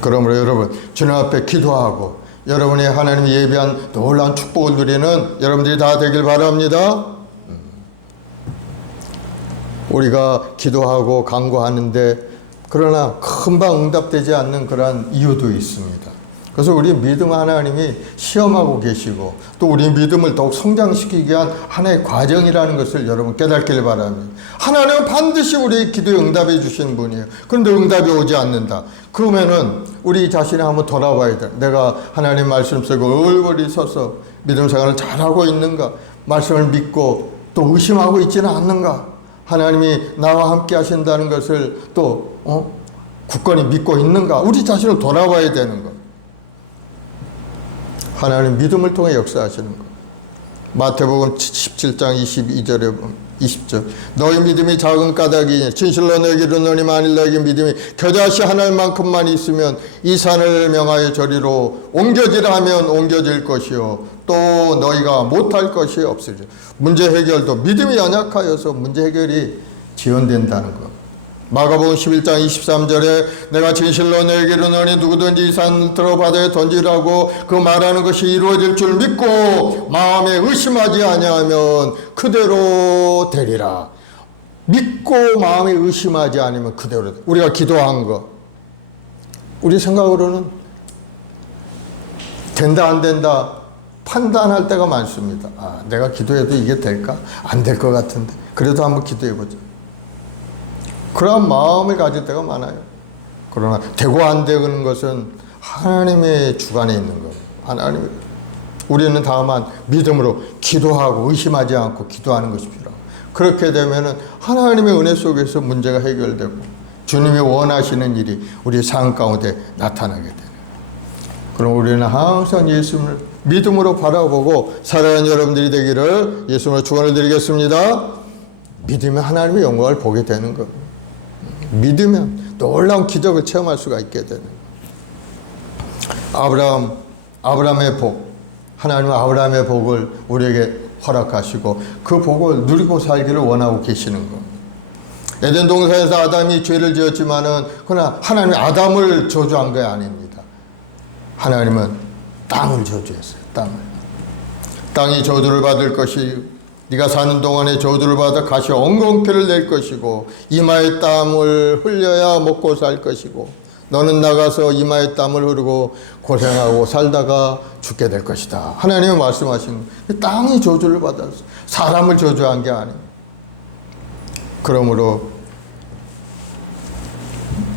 그러므로 여러분 주님 앞에 기도하고 여러분이 하나님이 예비한 놀라운 축복을 누리는 여러분들이 다 되길 바랍니다. 우리가 기도하고 간구하는데 그러나 금방 응답되지 않는 그러한 이유도 있습니다. 그래서 우리 믿음 하나님이 시험하고 계시고 또 우리 믿음을 더욱 성장시키기 위한 하나의 과정이라는 것을 여러분 깨닫길 바랍니다. 하나님은 반드시 우리 기도에 응답해 주시는 분이에요. 그런데 응답이 오지 않는다. 그러면은 우리 자신이 한번 돌아봐야 돼. 내가 하나님 말씀 쓰고 얼굴이 서서 믿음 생활을 잘하고 있는가? 말씀을 믿고 또 의심하고 있지는 않는가? 하나님이 나와 함께 하신다는 것을 또 굳건히 믿고 있는가? 우리 자신을 돌아봐야 되는 것. 하나님 믿음을 통해 역사하시는 것. 마태복음 17장 22절에 20절 너희 믿음이 작은 까닭이니 진실로 너에게 이르노니 만일 너에게 믿음이 겨자씨 하나만큼만 있으면 이 산을 명하여 저리로 옮겨지라 하면 옮겨질 것이요 또 너희가 못할 것이 없으리라. 문제 해결도 믿음이 연약하여서 문제 해결이 지연된다는 것. 마가복음 11장 23절에 내가 진실로 너에게 이르노니 누구든지 이 산을 들어 바다에 던지라고 그 말하는 것이 이루어질 줄 믿고 마음에 의심하지 아니하면 그대로 되리라. 믿고 마음에 의심하지 않으면 그대로 되리라. 우리가 기도한 거 우리 생각으로는 된다 안 된다 판단할 때가 많습니다. 내가 기도해도 이게 될까? 안 될 것 같은데 그래도 한번 기도해보자. 그런 마음을 가질 때가 많아요. 그러나 되고 안 되는 것은 하나님의 주관에 있는 거예요. 하나님, 우리는 다만 믿음으로 기도하고 의심하지 않고 기도하는 것이 필요하고, 그렇게 되면은 하나님의 은혜 속에서 문제가 해결되고 주님이 원하시는 일이 우리의 삶 가운데 나타나게 되는. 그럼 우리는 항상 예수님을 믿음으로 바라보고 살아가는 여러분들이 되기를 예수님으로 축원을 드리겠습니다. 믿으면 하나님의 영광을 보게 되는 겁니다. 믿으면 놀라운 기적을 체험할 수가 있게 되는 거예요. 아브라함의 복, 하나님은 아브라함의 복을 우리에게 허락하시고 그 복을 누리고 살기를 원하고 계시는 겁니다. 에덴 동산에서 아담이 죄를 지었지만은 그러나 하나님이 아담을 저주한 게 아닙니다. 하나님은 땅을 저주했어요. 땅이 저주를 받을 것이, 네가 사는 동안에 저주를 받아 가시 엉겅퀴를 낼 것이고 이마에 땀을 흘려야 먹고 살 것이고 너는 나가서 이마에 땀을 흐르고 고생하고 살다가 죽게 될 것이다. 하나님이 말씀하신 거예요. 땅이 저주를 받았어요. 사람을 저주한 게 아닙니다. 그러므로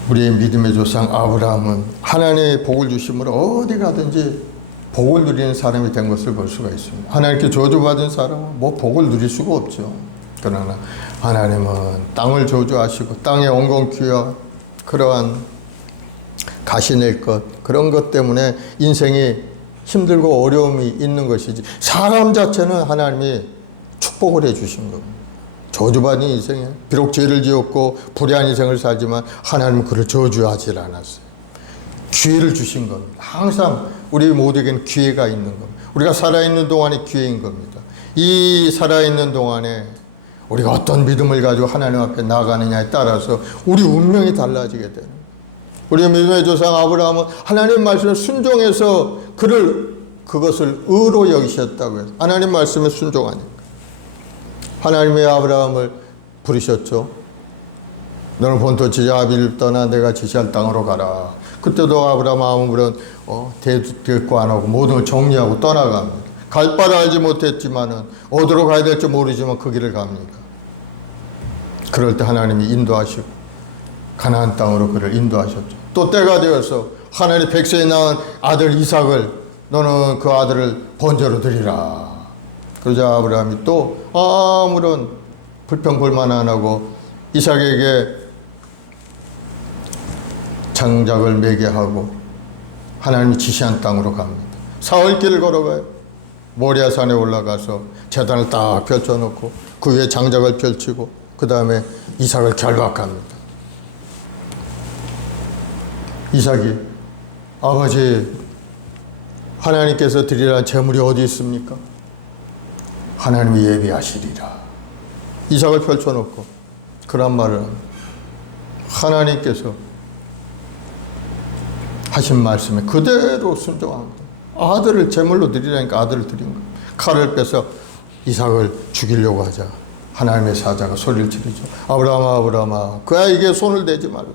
우리의 믿음의 조상 아브라함은 하나님의 복을 주심으로 어디 가든지 복을 누리는 사람이 된 것을 볼 수가 있습니다. 하나님께 저주받은 사람은 뭐 복을 누릴 수가 없죠. 그러나 하나님은 땅을 저주하시고 땅의 엉겅퀴와 그러한 가시낼 것, 그런 것 때문에 인생이 힘들고 어려움이 있는 것이지, 사람 자체는 하나님이 축복을 해 주신 겁니다. 저주받은 인생에 비록 죄를 지었고 불의한 인생을 살지만 하나님은 그를 저주하지 않았어요. 기회를 주신 겁니다. 항상 우리 모두에게는 기회가 있는 겁니다. 우리가 살아있는 동안에 기회인 겁니다. 이 살아있는 동안에 우리가 어떤 믿음을 가지고 하나님 앞에 나아가느냐에 따라서 우리 운명이 달라지게 되는 거예요. 우리 믿음의 조상 아브라함은 하나님 말씀에 순종해서 그것을 의로 여기셨다고 해서 하나님 말씀에 순종하니까 하나님의 아브라함을 부르셨죠. 너는 본토지 아비를 떠나 내가 지시할 땅으로 가라. 그때도 아브라함 아무런 대꾸 안 하고 모든 걸 정리하고 떠나갑니다. 갈 바를 알지 못했지만은 어디로 가야 될지 모르지만 그 길을 갑니다. 그럴 때 하나님이 인도하시고 가나안 땅으로 그를 인도하셨죠. 또 때가 되어서 하나님 백세에 낳은 아들 이삭을 너는 그 아들을 번제로 드리라. 그러자 아브라함이 또 아무런 불평불만 안 하고 이삭에게 장작을 매게 하고 하나님이 지시한 땅으로 갑니다. 사흘 길을 걸어가요. 모리아산에 올라가서 제단을 딱 펼쳐놓고 그 위에 장작을 펼치고 그 다음에 이삭을 결박합니다. 이삭이 아버지 하나님께서 드리라는 재물이 어디 있습니까? 하나님이 예비하시리라. 이삭을 펼쳐놓고 그런 말을 합니다. 하나님께서 하신 말씀에 그대로 순종한 거예요. 아들을 제물로 드리라니까 아들을 드린 거예요. 칼을 빼서 이삭을 죽이려고 하자 하나님의 사자가 소리를 지르죠. 아브라함아 그 아이에게 손을 대지 말라.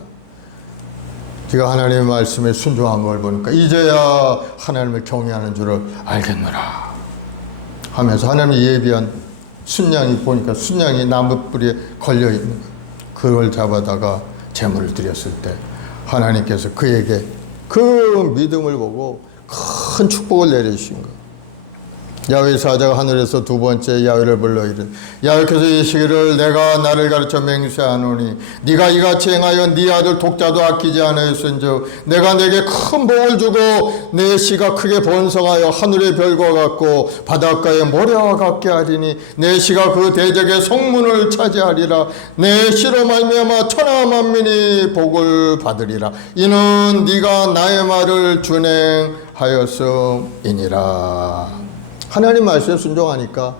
네가 하나님의 말씀에 순종한 걸 보니까 이제야 하나님을 경외하는 줄을 알겠노라 하면서 하나님이 예비한 순양이 보니까 순양이 나무뿌리에 걸려있는 거예요. 그걸 잡아다가 제물을 드렸을 때 하나님께서 그에게 그 믿음을 보고 큰 축복을 내려주신 거예요. 야훼 사자가 하늘에서 두 번째 야훼를 불러 이르되 야훼께서 이르시기를 내가 나를 가르쳐 맹세하노니 네가 이같이 행하여 네 아들 독자도 아끼지 않았은즉 내가 내게 큰 복을 주고 내 씨가 크게 번성하여 하늘의 별과 같고 바닷가의 모래와 같게 하리니 내 씨가 그 대적의 성문을 차지하리라. 내 씨로 말미암아 천하 만민이 복을 받으리라. 이는 네가 나의 말을 준행하였음이니라. 하나님 말씀에 순종하니까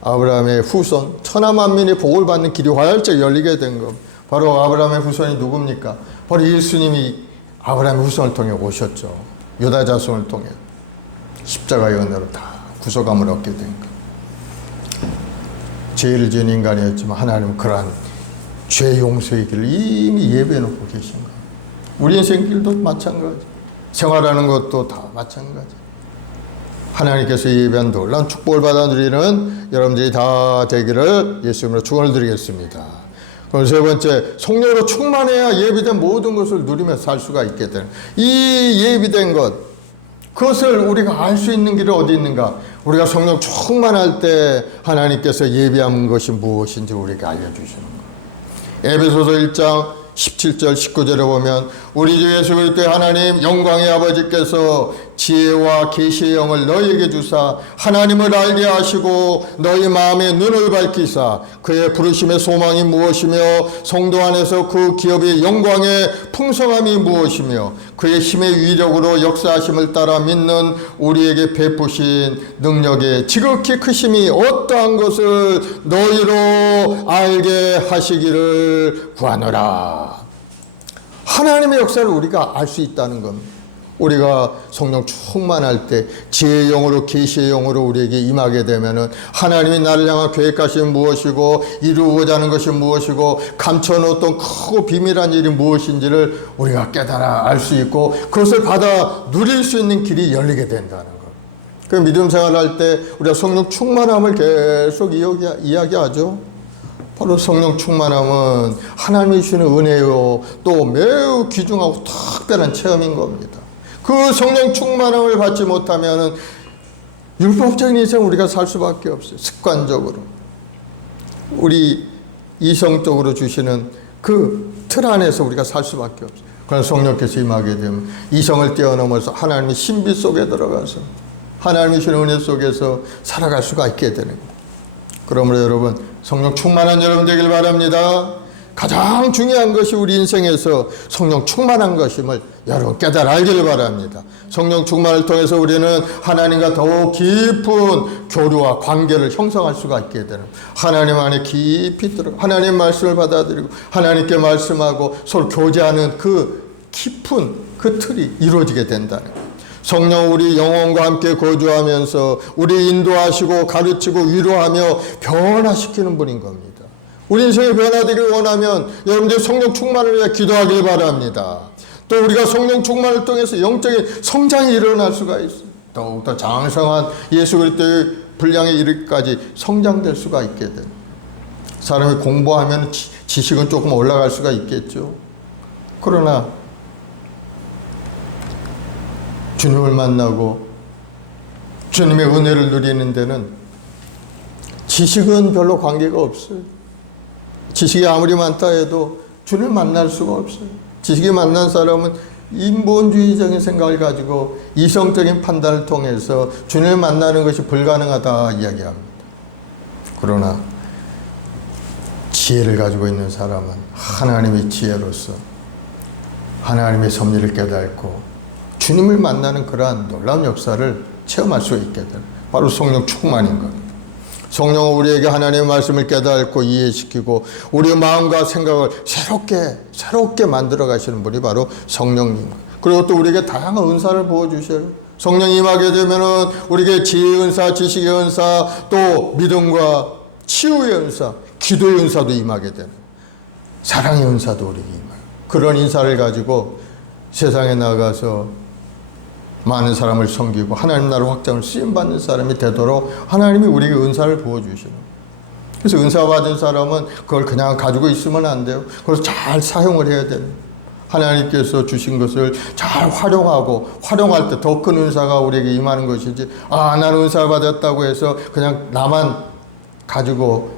아브라함의 후손 천하 만민이 복을 받는 길이 활짝 열리게 된 것. 바로 아브라함의 후손이 누굽니까? 바로 예수님이 아브라함의 후손을 통해 오셨죠. 유다 자손을 통해 십자가의 은혜로 다 구속함을 얻게 된 것. 죄를 지은 인간이었지만 하나님은 그러한 죄 용서의 길을 이미 예배해 놓고 계신 거예요. 우리 인생 길도 마찬가지. 생활하는 것도 다 마찬가지. 하나님께서 예배한 놀라운 축복을 받아 누리는 여러분들이 다 되기를 예수님으로 축원을 드리겠습니다. 그럼 세 번째, 성령으로 충만해야 예비된 모든 것을 누리며 살 수가 있게 되는 이 예비된 것, 그것을 우리가 알 수 있는 길이 어디 있는가? 우리가 성령 충만할 때 하나님께서 예비한 것이 무엇인지 우리에게 알려주시는 거예요. 에베소서 1장 17절 19절에 보면 우리 주 예수 그리스도의 하나님 영광의 아버지께서 지혜와 계시의 영을 너희에게 주사 하나님을 알게 하시고 너희 마음의 눈을 밝히사 그의 부르심의 소망이 무엇이며 성도 안에서 그 기업의 영광의 풍성함이 무엇이며 그의 힘의 위력으로 역사하심을 따라 믿는 우리에게 베푸신 능력의 지극히 크심이 어떠한 것을 너희로 알게 하시기를 구하노라. 하나님의 역사를 우리가 알 수 있다는 겁니다. 우리가 성령 충만할 때 지혜의 영으로 계시의 영으로 우리에게 임하게 되면은 하나님이 나를 향한 계획하신 무엇이고 이루고자 하는 것이 무엇이고 감춰놓았던 크고 비밀한 일이 무엇인지를 우리가 깨달아 알 수 있고 그것을 받아 누릴 수 있는 길이 열리게 된다는 것. 그 믿음 생활할 때 우리가 성령 충만함을 계속 이야기하죠. 바로 성령 충만함은 하나님이 주시는 은혜요 또 매우 귀중하고 특별한 체험인 겁니다. 그 성령 충만함을 받지 못하면 율법적인 인생 우리가 살 수밖에 없어요. 습관적으로 우리 이성적으로 주시는 그 틀 안에서 우리가 살 수밖에 없어요. 그러나 성령께서 임하게 되면 이성을 뛰어넘어서 하나님의 신비 속에 들어가서 하나님이 주시는 은혜 속에서 살아갈 수가 있게 되는 거예요. 그러므로 여러분 성령 충만한 여러분 되길 바랍니다. 가장 중요한 것이 우리 인생에서 성령 충만한 것임을 여러분 깨달아 알기를 바랍니다. 성령 충만을 통해서 우리는 하나님과 더욱 깊은 교류와 관계를 형성할 수가 있게 되는 하나님 안에 깊이 들어가 하나님 말씀을 받아들이고 하나님께 말씀하고 서로 교제하는 그 깊은 그 틀이 이루어지게 된다는 거예요. 성령 우리 영혼과 함께 거주하면서 우리 인도하시고 가르치고 위로하며 변화시키는 분인 겁니다. 우리 인생이 변화되길 원하면 여러분들 성령 충만을 위해 기도하길 바랍니다. 또 우리가 성령 충만을 통해서 영적인 성장이 일어날 수가 있어요. 더욱더 장성한 예수 그리스도의 분량에 이르기까지 성장될 수가 있게 돼요. 사람이 공부하면 지식은 조금 올라갈 수가 있겠죠. 그러나 주님을 만나고 주님의 은혜를 누리는 데는 지식은 별로 관계가 없어요. 지식이 아무리 많다 해도 주님을 만날 수가 없어요. 지식이 만난 사람은 인본주의적인 생각을 가지고 이성적인 판단을 통해서 주님을 만나는 것이 불가능하다 이야기합니다. 그러나 지혜를 가지고 있는 사람은 하나님의 지혜로서 하나님의 섭리를 깨닫고 주님을 만나는 그러한 놀라운 역사를 체험할 수 있게 돼요. 바로 성령 충만인 것. 성령은 우리에게 하나님의 말씀을 깨닫고 이해시키고 우리의 마음과 생각을 새롭게 만들어 가시는 분이 바로 성령님. 그리고 또 우리에게 다양한 은사를 부어주셔요. 성령이 임하게 되면은 우리에게 지혜의 은사, 지식의 은사, 또 믿음과 치유의 은사, 기도의 은사도 임하게 되는 사랑의 은사도 우리에게 임해요. 그런 인사를 가지고 세상에 나가서 많은 사람을 섬기고 하나님 나라 확장을 쓰임받는 사람이 되도록 하나님이 우리에게 은사를 부어주시는. 그래서 은사 받은 사람은 그걸 그냥 가지고 있으면 안 돼요. 그래서 잘 사용을 해야 돼요. 하나님께서 주신 것을 잘 활용하고 활용할 때 더 큰 은사가 우리에게 임하는 것이지 나는 은사를 받았다고 해서 그냥 나만 가지고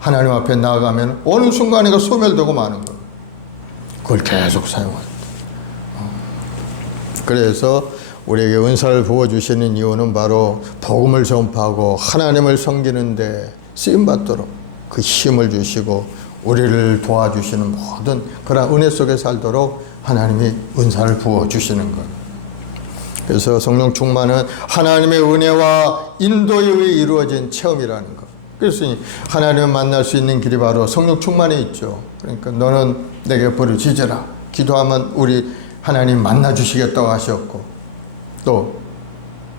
하나님 앞에 나아가면 어느 순간인가 소멸되고 마는 거예요. 그걸 계속 사용할 때. 그래서 우리에게 은사를 부어주시는 이유는 바로 복음을 전파하고 하나님을 섬기는데 쓰임받도록 그 힘을 주시고 우리를 도와주시는 모든 그런 은혜 속에 살도록 하나님이 은사를 부어주시는 것. 그래서 성령 충만은 하나님의 은혜와 인도에 의해 이루어진 체험이라는 것. 그래서 하나님을 만날 수 있는 길이 바로 성령 충만에 있죠. 그러니까 너는 내게 부르짖으라. 기도하면 우리 하나님 만나 주시겠다고 하셨고 또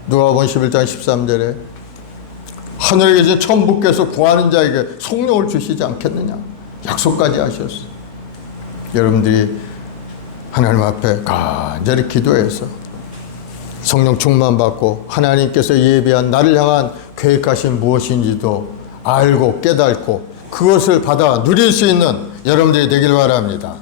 누가복음 11장 13절에 하늘에 계신 천부께서 구하는 자에게 성령을 주시지 않겠느냐 약속까지 하셨어요. 여러분들이 하나님 앞에 간절히 기도해서 성령 충만 받고 하나님께서 예비한 나를 향한 계획하신 무엇인지도 알고 깨닫고 그것을 받아 누릴 수 있는 여러분들이 되길 바랍니다.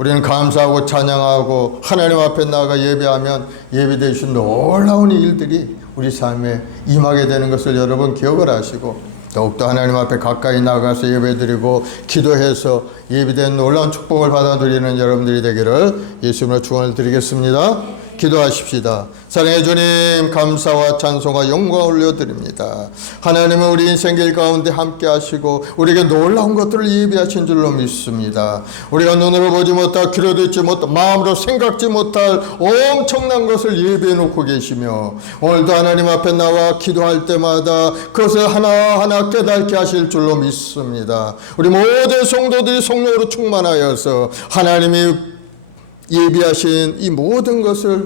우리는 감사하고 찬양하고 하나님 앞에 나아가 예배하면 예배되신 놀라운 일들이 우리 삶에 임하게 되는 것을 여러분 기억을 하시고, 더욱더 하나님 앞에 가까이 나가서 예배드리고 기도해서 예비된 놀라운 축복을 받아 누리는 여러분들이 되기를 예수님으로 축원을 드리겠습니다. 기도하십시다. 사랑의 주님, 감사와 찬송과 영광을 올려드립니다. 하나님은 우리 인생길 가운데 함께 하시고 우리에게 놀라운 것들을 예비하신 줄로 믿습니다. 우리가 눈으로 보지 못할, 귀로 듣지 못할, 마음으로 생각지 못할 엄청난 것을 예비해 놓고 계시며, 오늘도 하나님 앞에 나와 기도할 때마다 그것을 하나하나 깨닫게 하실 줄로 믿습니다. 우리 모든 성도들이 성령으로 충만하여서 하나님이 예비하신 이 모든 것을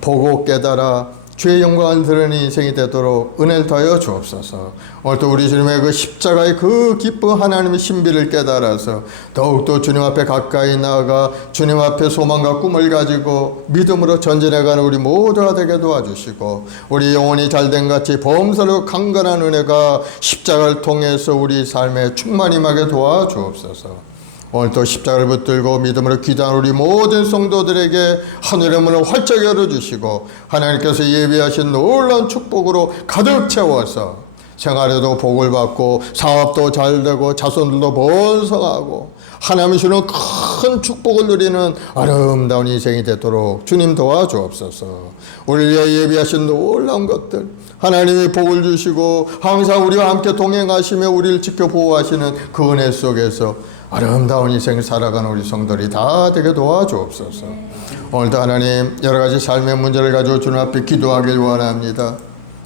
보고 깨달아 주의 영광을 드러내는 인생이 되도록 은혜를 더하여 주옵소서. 오늘도 우리 주님의 그 십자가의 그 기쁜 하나님의 신비를 깨달아서 더욱더 주님 앞에 가까이 나아가 주님 앞에 소망과 꿈을 가지고 믿음으로 전진해가는 우리 모두가 되게 도와주시고, 우리 영혼이 잘된 같이 범사로 강건한 은혜가 십자가를 통해서 우리 삶에 충만히 임하게 도와주옵소서. 오늘 또 십자가를 붙들고 믿음으로 기도하는 우리 모든 성도들에게 하늘의 문을 활짝 열어주시고 하나님께서 예비하신 놀라운 축복으로 가득 채워서 생활에도 복을 받고 사업도 잘되고 자손들도 번성하고 하나님이 주는 큰 축복을 누리는 아름다운 인생이 되도록 주님 도와주옵소서. 우리를 위해 예비하신 놀라운 것들, 하나님이 복을 주시고 항상 우리와 함께 동행하시며 우리를 지켜 보호하시는 그 은혜 속에서 아름다운 인생을 살아가는 우리 성도들이 다 되게 도와주옵소서. 오늘도 하나님 여러 가지 삶의 문제를 가지고 주님 앞에 기도하길 원합니다.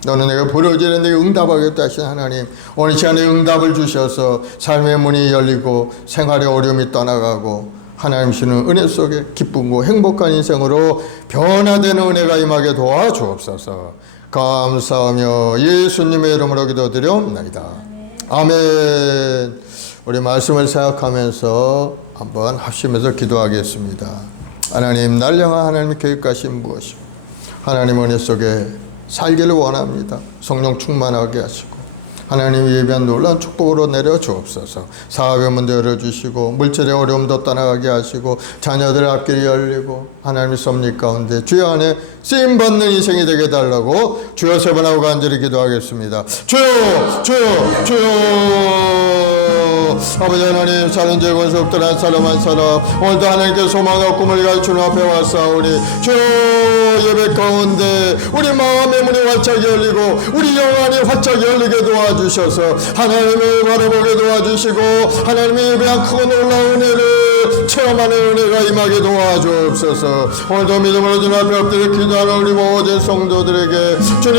너는 내가 부르짖는 내게 응답하겠다 하신 하나님, 오늘 시간에 응답을 주셔서 삶의 문이 열리고 생활의 어려움이 떠나가고 하나님 주시는 은혜 속에 기쁨과 행복한 인생으로 변화되는 은혜가 임하게 도와주옵소서. 감사하며 예수님의 이름으로 기도드려옵나이다. 아멘. 우리 말씀을 생각하면서 한번 합심해서 기도하겠습니다. 하나님, 날 향한 하나님의 계획하신 무엇이고 하나님 은혜 속에 살기를 원합니다. 성령 충만하게 하시고 하나님 예비한 놀라운 축복으로 내려 주옵소서. 사업의 문도 열어주시고 물질의 어려움도 떠나가게 하시고 자녀들의 앞길이 열리고 하나님의 섭리 가운데 주여 안에 쓰임받는 인생이 되게 해달라고 주여 세 번 하고 간절히 기도하겠습니다. 주여 주여 주여. 아버지 하나님, 사는 죄 권속들 한 사람 한 사람 오늘도 하나님께 소망과 꿈을 가지고 앞에 왔사오니 주여 예배 가운데 우리 마음의 문이 활짝 열리고 우리 영안이 활짝 열리게 도와주셔서 하나님을 바라보게 도와주시고 하나님의 예배한 크고 놀라운 은혜를 체험하는 은혜가 임하게 도와주옵소서. 오늘도 믿음으로 주님 앞에 엎드려 기도하는 우리 모든 성도들에게 주님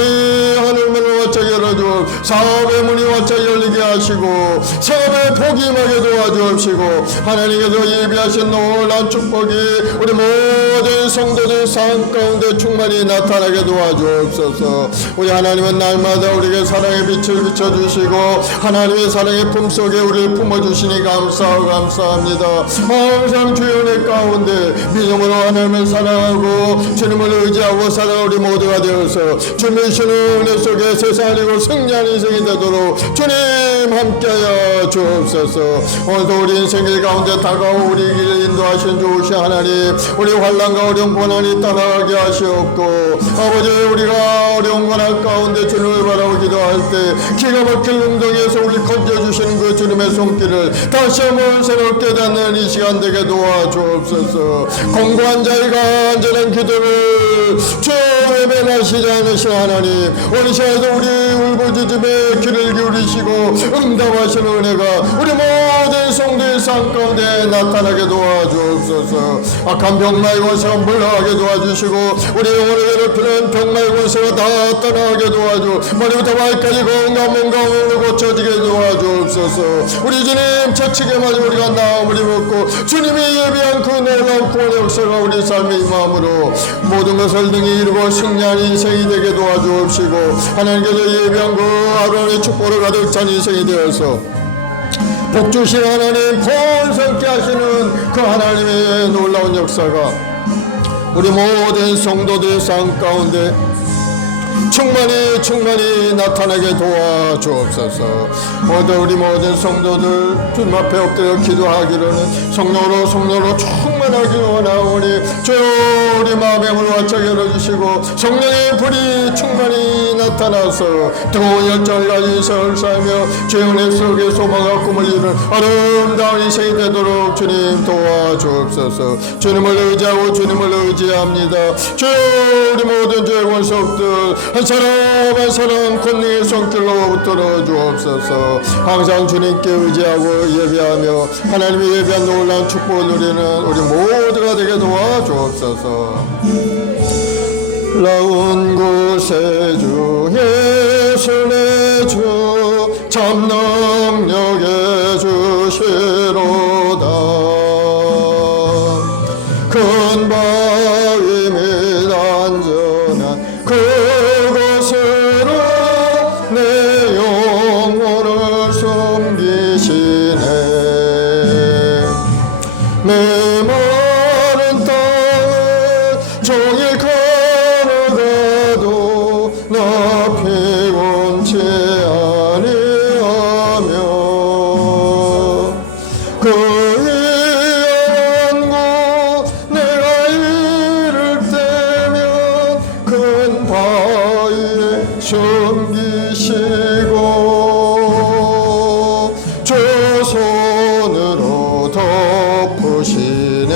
하늘 문을 활짝 열어주어 사업의 문이 활짝 열리게 하시고 사업의 복이 임하게 도와주옵시고 하나님께서 예비하신 놀라운 축복이 우리 모든 성도들 삶 가운데 충만히 나타나게 도와주옵소서. 우리 하나님은 날마다 우리에게 사랑의 빛을 비춰주시고 하나님의 사랑의 품속에 우리를 품어주시니 감사하고 감사합니다. 항상 주의 은혜 가운데 믿음으로 하나님을 사랑하고 주님을 의지하고 살아가는 우리 모두가 되어서 주님의 주는 은혜 속에 세상을 이고 승리하는 인생이 되도록 주님 함께하여 주옵소서. 오늘도 우리 인생길 가운데 다가오고 우리 길을 인도하신 좋으신 하나님, 우리 환난과 어려운 고난이 떠나가게 하시옵고 아버지 우리가 어려운 고난 가운데 주님을 바라고 기도할 때 기가 막힌 웅덩이에서 우리 건져주시는 그 주님의 손길을 다시 한번 새롭게 닫는 이 시간 되게 도와주옵소서. 공고한 자에게 안전한 기도를 주 외면하시지 않으신 하나님, 오늘 시간에도 우리 울부짖음에 귀를 기울이시고 응답하시는 은혜가 우리 모든 성도의 삶 가운데 나타나게 도와주옵소서. 악한 병마의 권세가 물러가게 도와주시고 우리 영혼을 괴롭히는 병마의 권세가 다 떠나게 도와주 머리부터 발까지 건강 몸 가운데 고쳐지게 도와주옵소서. 우리 주님 채찍에 맞아 우리가 나음을 입었고 주님이 예비한 그 놀라운 구원의 역사가 우리 삶에 임함으로 모든 것을 등에 이루고 승리하는 인생이 되게 도와주옵시고 하나님께서 예비한 그 아론의 축복을 가득 찬 인생이 되어서 복주신 하나님, 번성케 하시는 그 하나님의 놀라운 역사가 우리 모든 성도들의 삶 가운데 충만히 나타나게 도와주옵소서. 오늘 우리 모든 성도들 주님 앞에 엎드려 기도하기로는 성령으로 충만하게 원하오니 주여 우리 마음의 문을 활짝 열어주시고 성령의 불이 충만히 나타나서 뜨거운 열정을 가진 인생을 살며 주의 은혜 속에 소망과 꿈을 이루는 아름다운 인생이 되도록 주님 도와주옵소서. 주님을 의지하고 주님을 의지합니다. 주여 우리 모든 죄의 원석들 한 사람 한 사람 권능의 손길로 붙들어 주옵소서. 항상 주님께 의지하고 예배하며 하나님의 예배한 놀라운 축복을 누리는 우리 모두가 되게 도와주옵소서. 나온 곳에 주 예수 내 주 참 능력에 주시로다. 큰 바위 및 안전한 그곳으로 내 영혼을 숨기시네. 내 마른 땅을 종일 걸어가도 나 피곤치 아니하며 그 위험한 곳 내가 이를 때면 큰 바위에 숨기시고 주 손으로 덮으시네.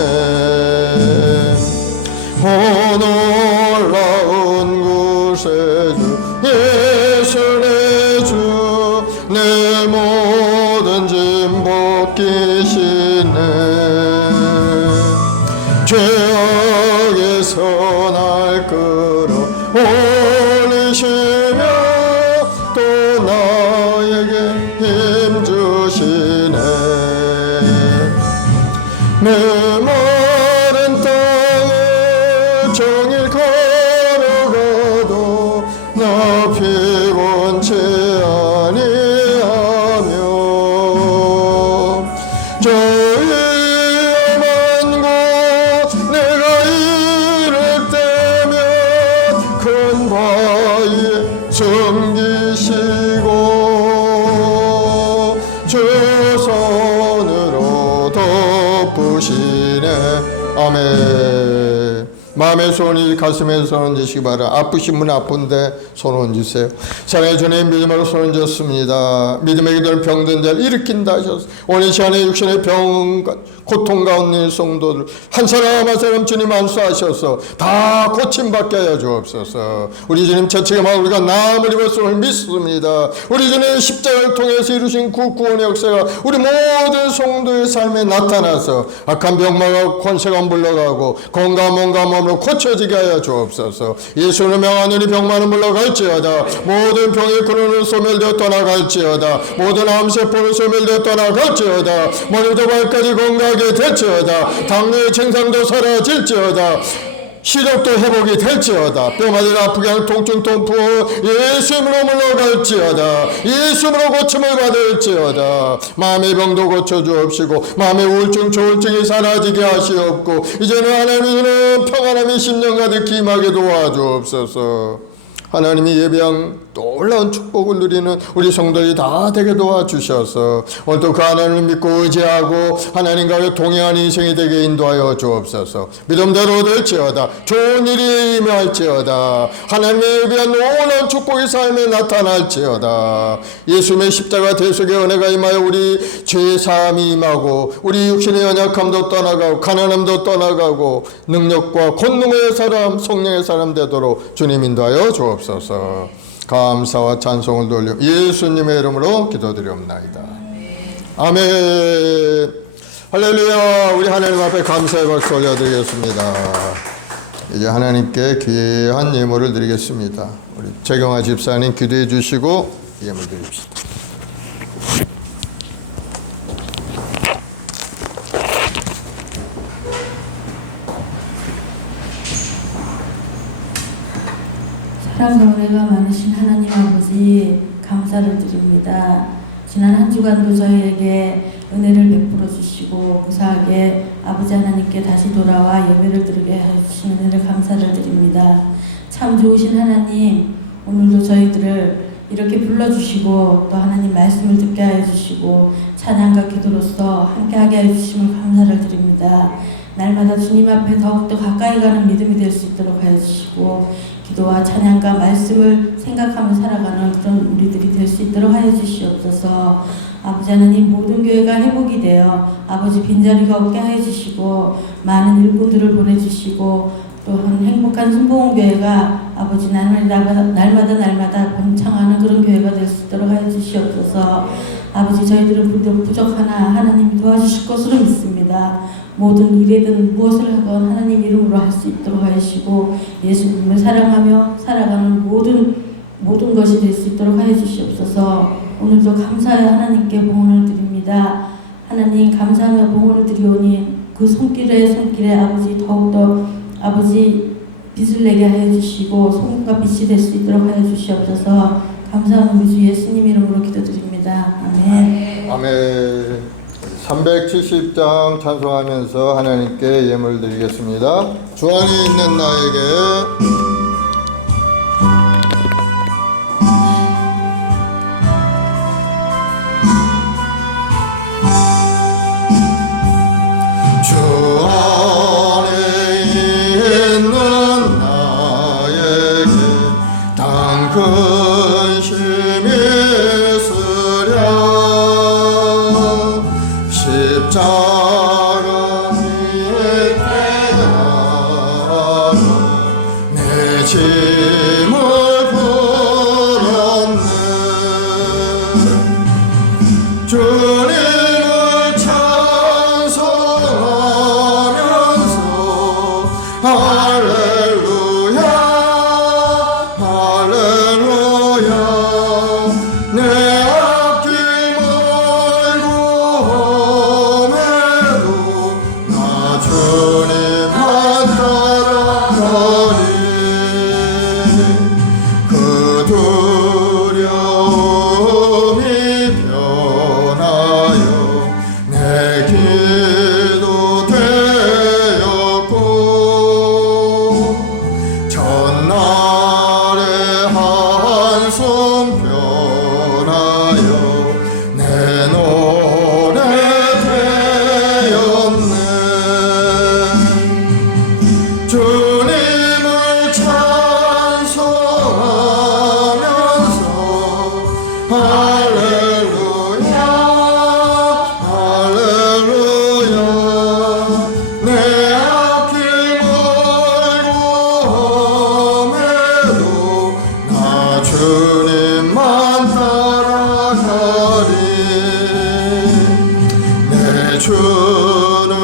놀라운 곳에 주 예수 내 주 내 모든 짐 벗기시네. 죄악에서 날 끌어올리시며 또 나에게 힘 주시네. 내 마른 땅을 종일 걸어가도 나 피곤치 아니하며 저 위험한 곳 내가 이를 때면 큰 바위에 숨기시고 주 손으로 덮으시네. 아멘. 마음의 손이 가슴에 손 얹으시기 바라. 아프신 분 아픈데 손 얹으세요. 사랑의 주님 믿음으로 손 얹었습니다. 믿음의 기도는 병든 자를 일으킨다 하셨습니다. 오늘 이 시간에 육신의 병 고통 가운데 있는 성도들 한 사람 한 사람 주님 안수하셔서 다 고침받게 하여 주옵소서. 우리 주님 저책에만 우리가 나음을 입었음을 믿습니다. 우리 주님 십자가를 통해서 이루신 구원의 역사가 우리 모든 성도의 삶에 나타나서 악한 병마가 권세가 물러가고 건강한 몸과 몸으로 고쳐지게 하여 주옵소서. 예수는 명하느니 병마는 물러갈지어다. 모든 병의 근원은 소멸되어 떠나갈지어다. 모든 암세포는 소멸되어 떠나갈지어다. 머리부터 발까지 건강하게 될지어다. 당뇨의 증상도 사라질지어다. 시력도 회복이 될지어다. 뼈마디를 아프게 하는 통증 통풍 예수 이름으로 물러갈지어다. 예수 이름으로 고침을 받을지어다. 마음의 병도 고쳐주옵시고 마음의 우울증 조울증이 사라지게 하시옵고 이제는 하나님은 평안함이 심령 가득히 임하게 도와주옵소서. 하나님이 예배한 놀라운 축복을 누리는 우리 성도들이 다 되게 도와주셔서 오늘도 그 하나님을 믿고 의지하고 하나님과 동행하는 인생이 되게 인도하여 주옵소서. 믿음대로 될지어다. 좋은 일이 임할지어다. 하나님의 예배한 놀라운 축복이 삶에 나타날지어다. 예수님의 십자가 대속의 은혜가 임하여 우리 죄의 사함이 임하고 우리 육신의 연약함도 떠나가고 가난함도 떠나가고 능력과 권능의 사람 성령의 사람 되도록 주님 인도하여 주옵소서. 감사와 찬송을 돌려 예수님의 이름으로 기도드리옵나이다. 아멘. 할렐루야. 우리 하나님 앞에 감사의 박수 올려드리겠습니다. 이제 하나님께 귀한 예물을 드리겠습니다. 우리 최경화 집사님 기도해 주시고 예물 드립시다. 사랑과 은혜가 많으신 하나님 아버지 감사를 드립니다. 지난 한 주간도 저희에게 은혜를 베풀어 주시고 무사하게 아버지 하나님께 다시 돌아와 예배를 드리게 해주신 은혜를 감사를 드립니다. 참 좋으신 하나님, 오늘도 저희들을 이렇게 불러주시고 또 하나님 말씀을 듣게 하여 주시고 찬양과 기도로서 함께하게 하여 주심을 감사를 드립니다. 날마다 주님 앞에 더욱더 가까이 가는 믿음이 될 수 있도록 하여 주시고 기도와 찬양과 말씀을 생각하며 살아가는 그런 우리들이 될 수 있도록 하여 주시옵소서. 아버지 하나님, 모든 교회가 회복이 되어 아버지 빈자리가 없게 하여 주시고 많은 일꾼들을 보내주시고 또한 행복한 순복음교회가 아버지 날마다 번창하는 그런 교회가 될 수 있도록 하여 주시옵소서. 아버지, 저희들은 부족하나 하나님이 도와주실 것으로 믿습니다. 모든 일이든 무엇을 하건 하나님 이름으로 할 수 있도록 하시고 예수님을 사랑하며 살아가는 모든 것이 될 수 있도록 하여 주시옵소서. 오늘도 감사하여 하나님께 봉헌을 드립니다. 하나님, 감사하며 봉헌을 드리오니 그 손길에 아버지 더욱더 아버지 빛을 내게 하여 주시고 소금과 빛이 될 수 있도록 하여 주시옵소서. 감사하는 우리 주 예수님 이름으로 기도드립니다. 아멘. 아멘. 370장 찬송하면서 하나님께 예물 드리겠습니다. 주 안에 있는 나에게 주 안에 있는 나에게 단 근심이 있으랴 십자가 밑에 나가 내 짐을 풀었네 주님을 찬송하면서 할렐루야 할렐루야 내 앞길 멀고 험해도 나 주님만 따라가리 그 두려움이 변하여 내 기도 되었고 전날의 한숨 변하여 내 노래 되었네 주님을 찬송하면서 할렐루야 할렐루야 내 앞길 멀고 험해도 나 주님만 따라가리 내 주는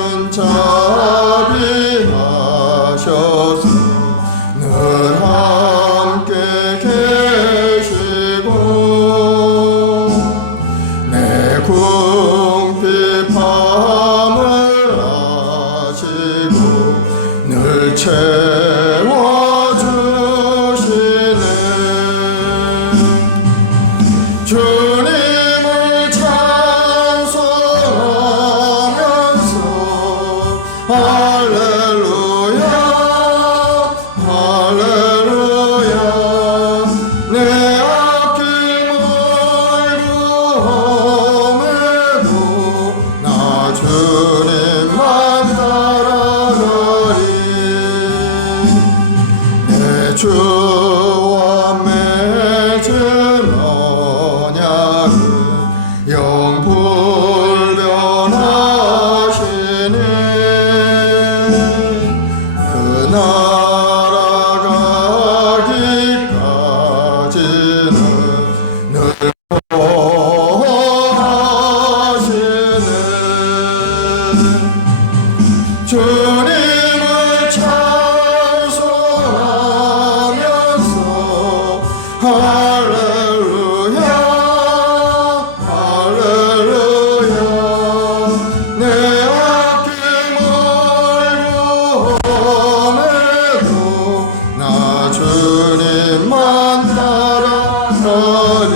자비하셔서 늘 함께 계시고 내 궁핍함을 아시고 늘 채워주시네 주님을 찬송하면서 할렐루야 할렐루야 내 앞길 멀고 험해도 나 주님만 따라가리 내 주와 맺은 언약은 영불변하시네 그 나라 가기까지는 늘 보호하시네 주님을 찬송하면서 할렐루야 할렐루야 내 앞길 멀고 험해도 나 주님만 따라가리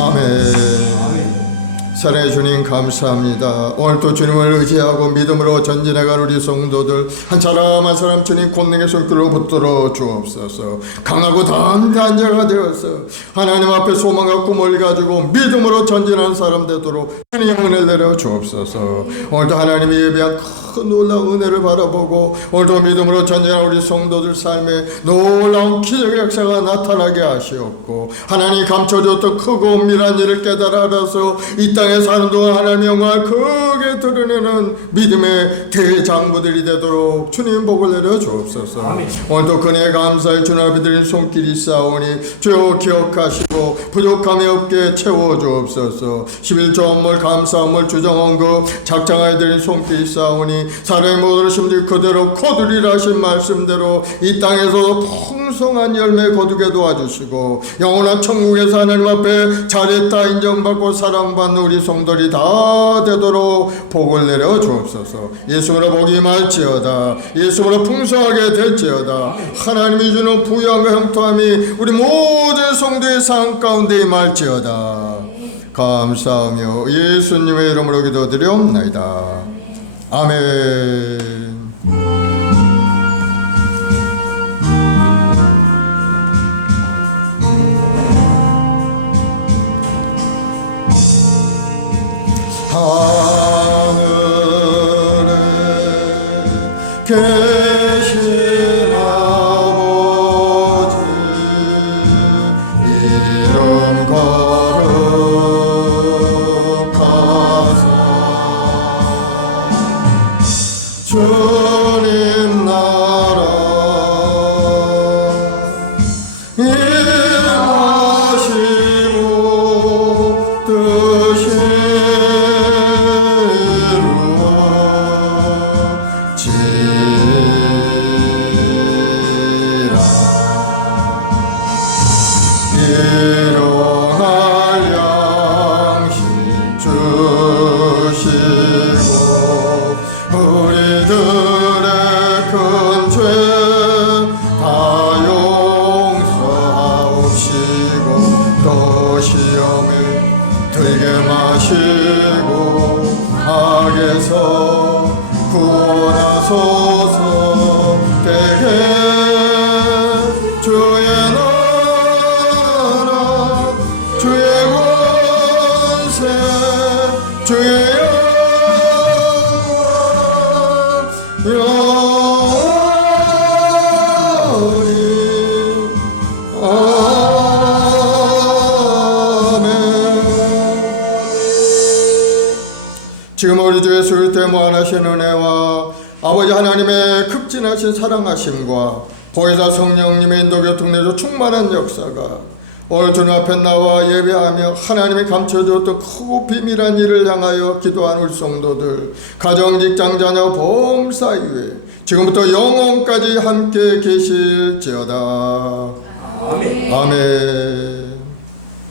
아멘. 사랑해 주님 감사합니다. 오늘 또 주님을 의지하고 믿음으로 전진해간 우리 성도들 한 사람 한 사람 주님 권능의 손길로 붙들어 주옵소서. 강하고 담대한 자가 되어서 하나님 앞에 소망과 꿈을 가지고 믿음으로 전진하는 사람 되도록 주님 은혜를 내려 주옵소서. 오늘도 하나님이 예비한 큰 놀라운 은혜를 바라보고 오늘도 믿음으로 전진한 우리 성도들 삶에 놀라운 기적의 역사가 나타나게 하시옵고 하나님 감춰줬던 크고 은밀한 일을 깨달아 알아서 이 땅에 사는 동안 하나님의 영광을 크게 드러내는 믿음의 대장부들이 되도록 주님 복을 내려 주옵소서. 오늘도 그네 감사의 주님 앞에 드린 손길이 있사오니 주여 기억하시고 부족함이 없게 채워 주옵소서. 11조 헌물 감사 헌물 주정 헌금 작정하여 드린 손길이 있사오니 사람의 모든 심지 그대로 거두리라 하신 말씀대로 이 땅에서 풍성한 열매 거두게 도와주시고 영원한 천국에서 하나님 앞에 잘했다 인정받고 사랑받는 우리 성도들이 다 되도록 복을 내려 주옵소서. 예수로 복이 임할지어다. 예수로 풍성하게 될지어다. 하나님이 주는 부유함과 형통함이 우리 모든 성도의 삶 가운데 임할지어다. 감사하며 예수님의 이름으로 기도드리옵나이다. 아멘. 하늘에 계신 아버지 이름 거룩하사 주님 나라 임하시고 뜻이 일어날 양식 주시고 우리들의 큰 죄 다 용서하옵시고 또 시험에 들게 마시고 악에서 구원하소서. 대개 주의 주의 권세 주의 영원히 아멘. 지금 우리 주 예수 그리스도의 무한하신 은혜와 아버지 하나님의 극진하신 사랑하심과 보혜사 성령님의 인도 교통 내주 충만한 역사가 오늘 주님 앞에 나와 예배하며 하나님이 감춰주었던 크고 비밀한 일을 향하여 기도하는 우리 성도들 가정, 직장, 자녀, 범사 이외에 지금부터 영원까지 함께 계실지어다. 아멘. 아멘.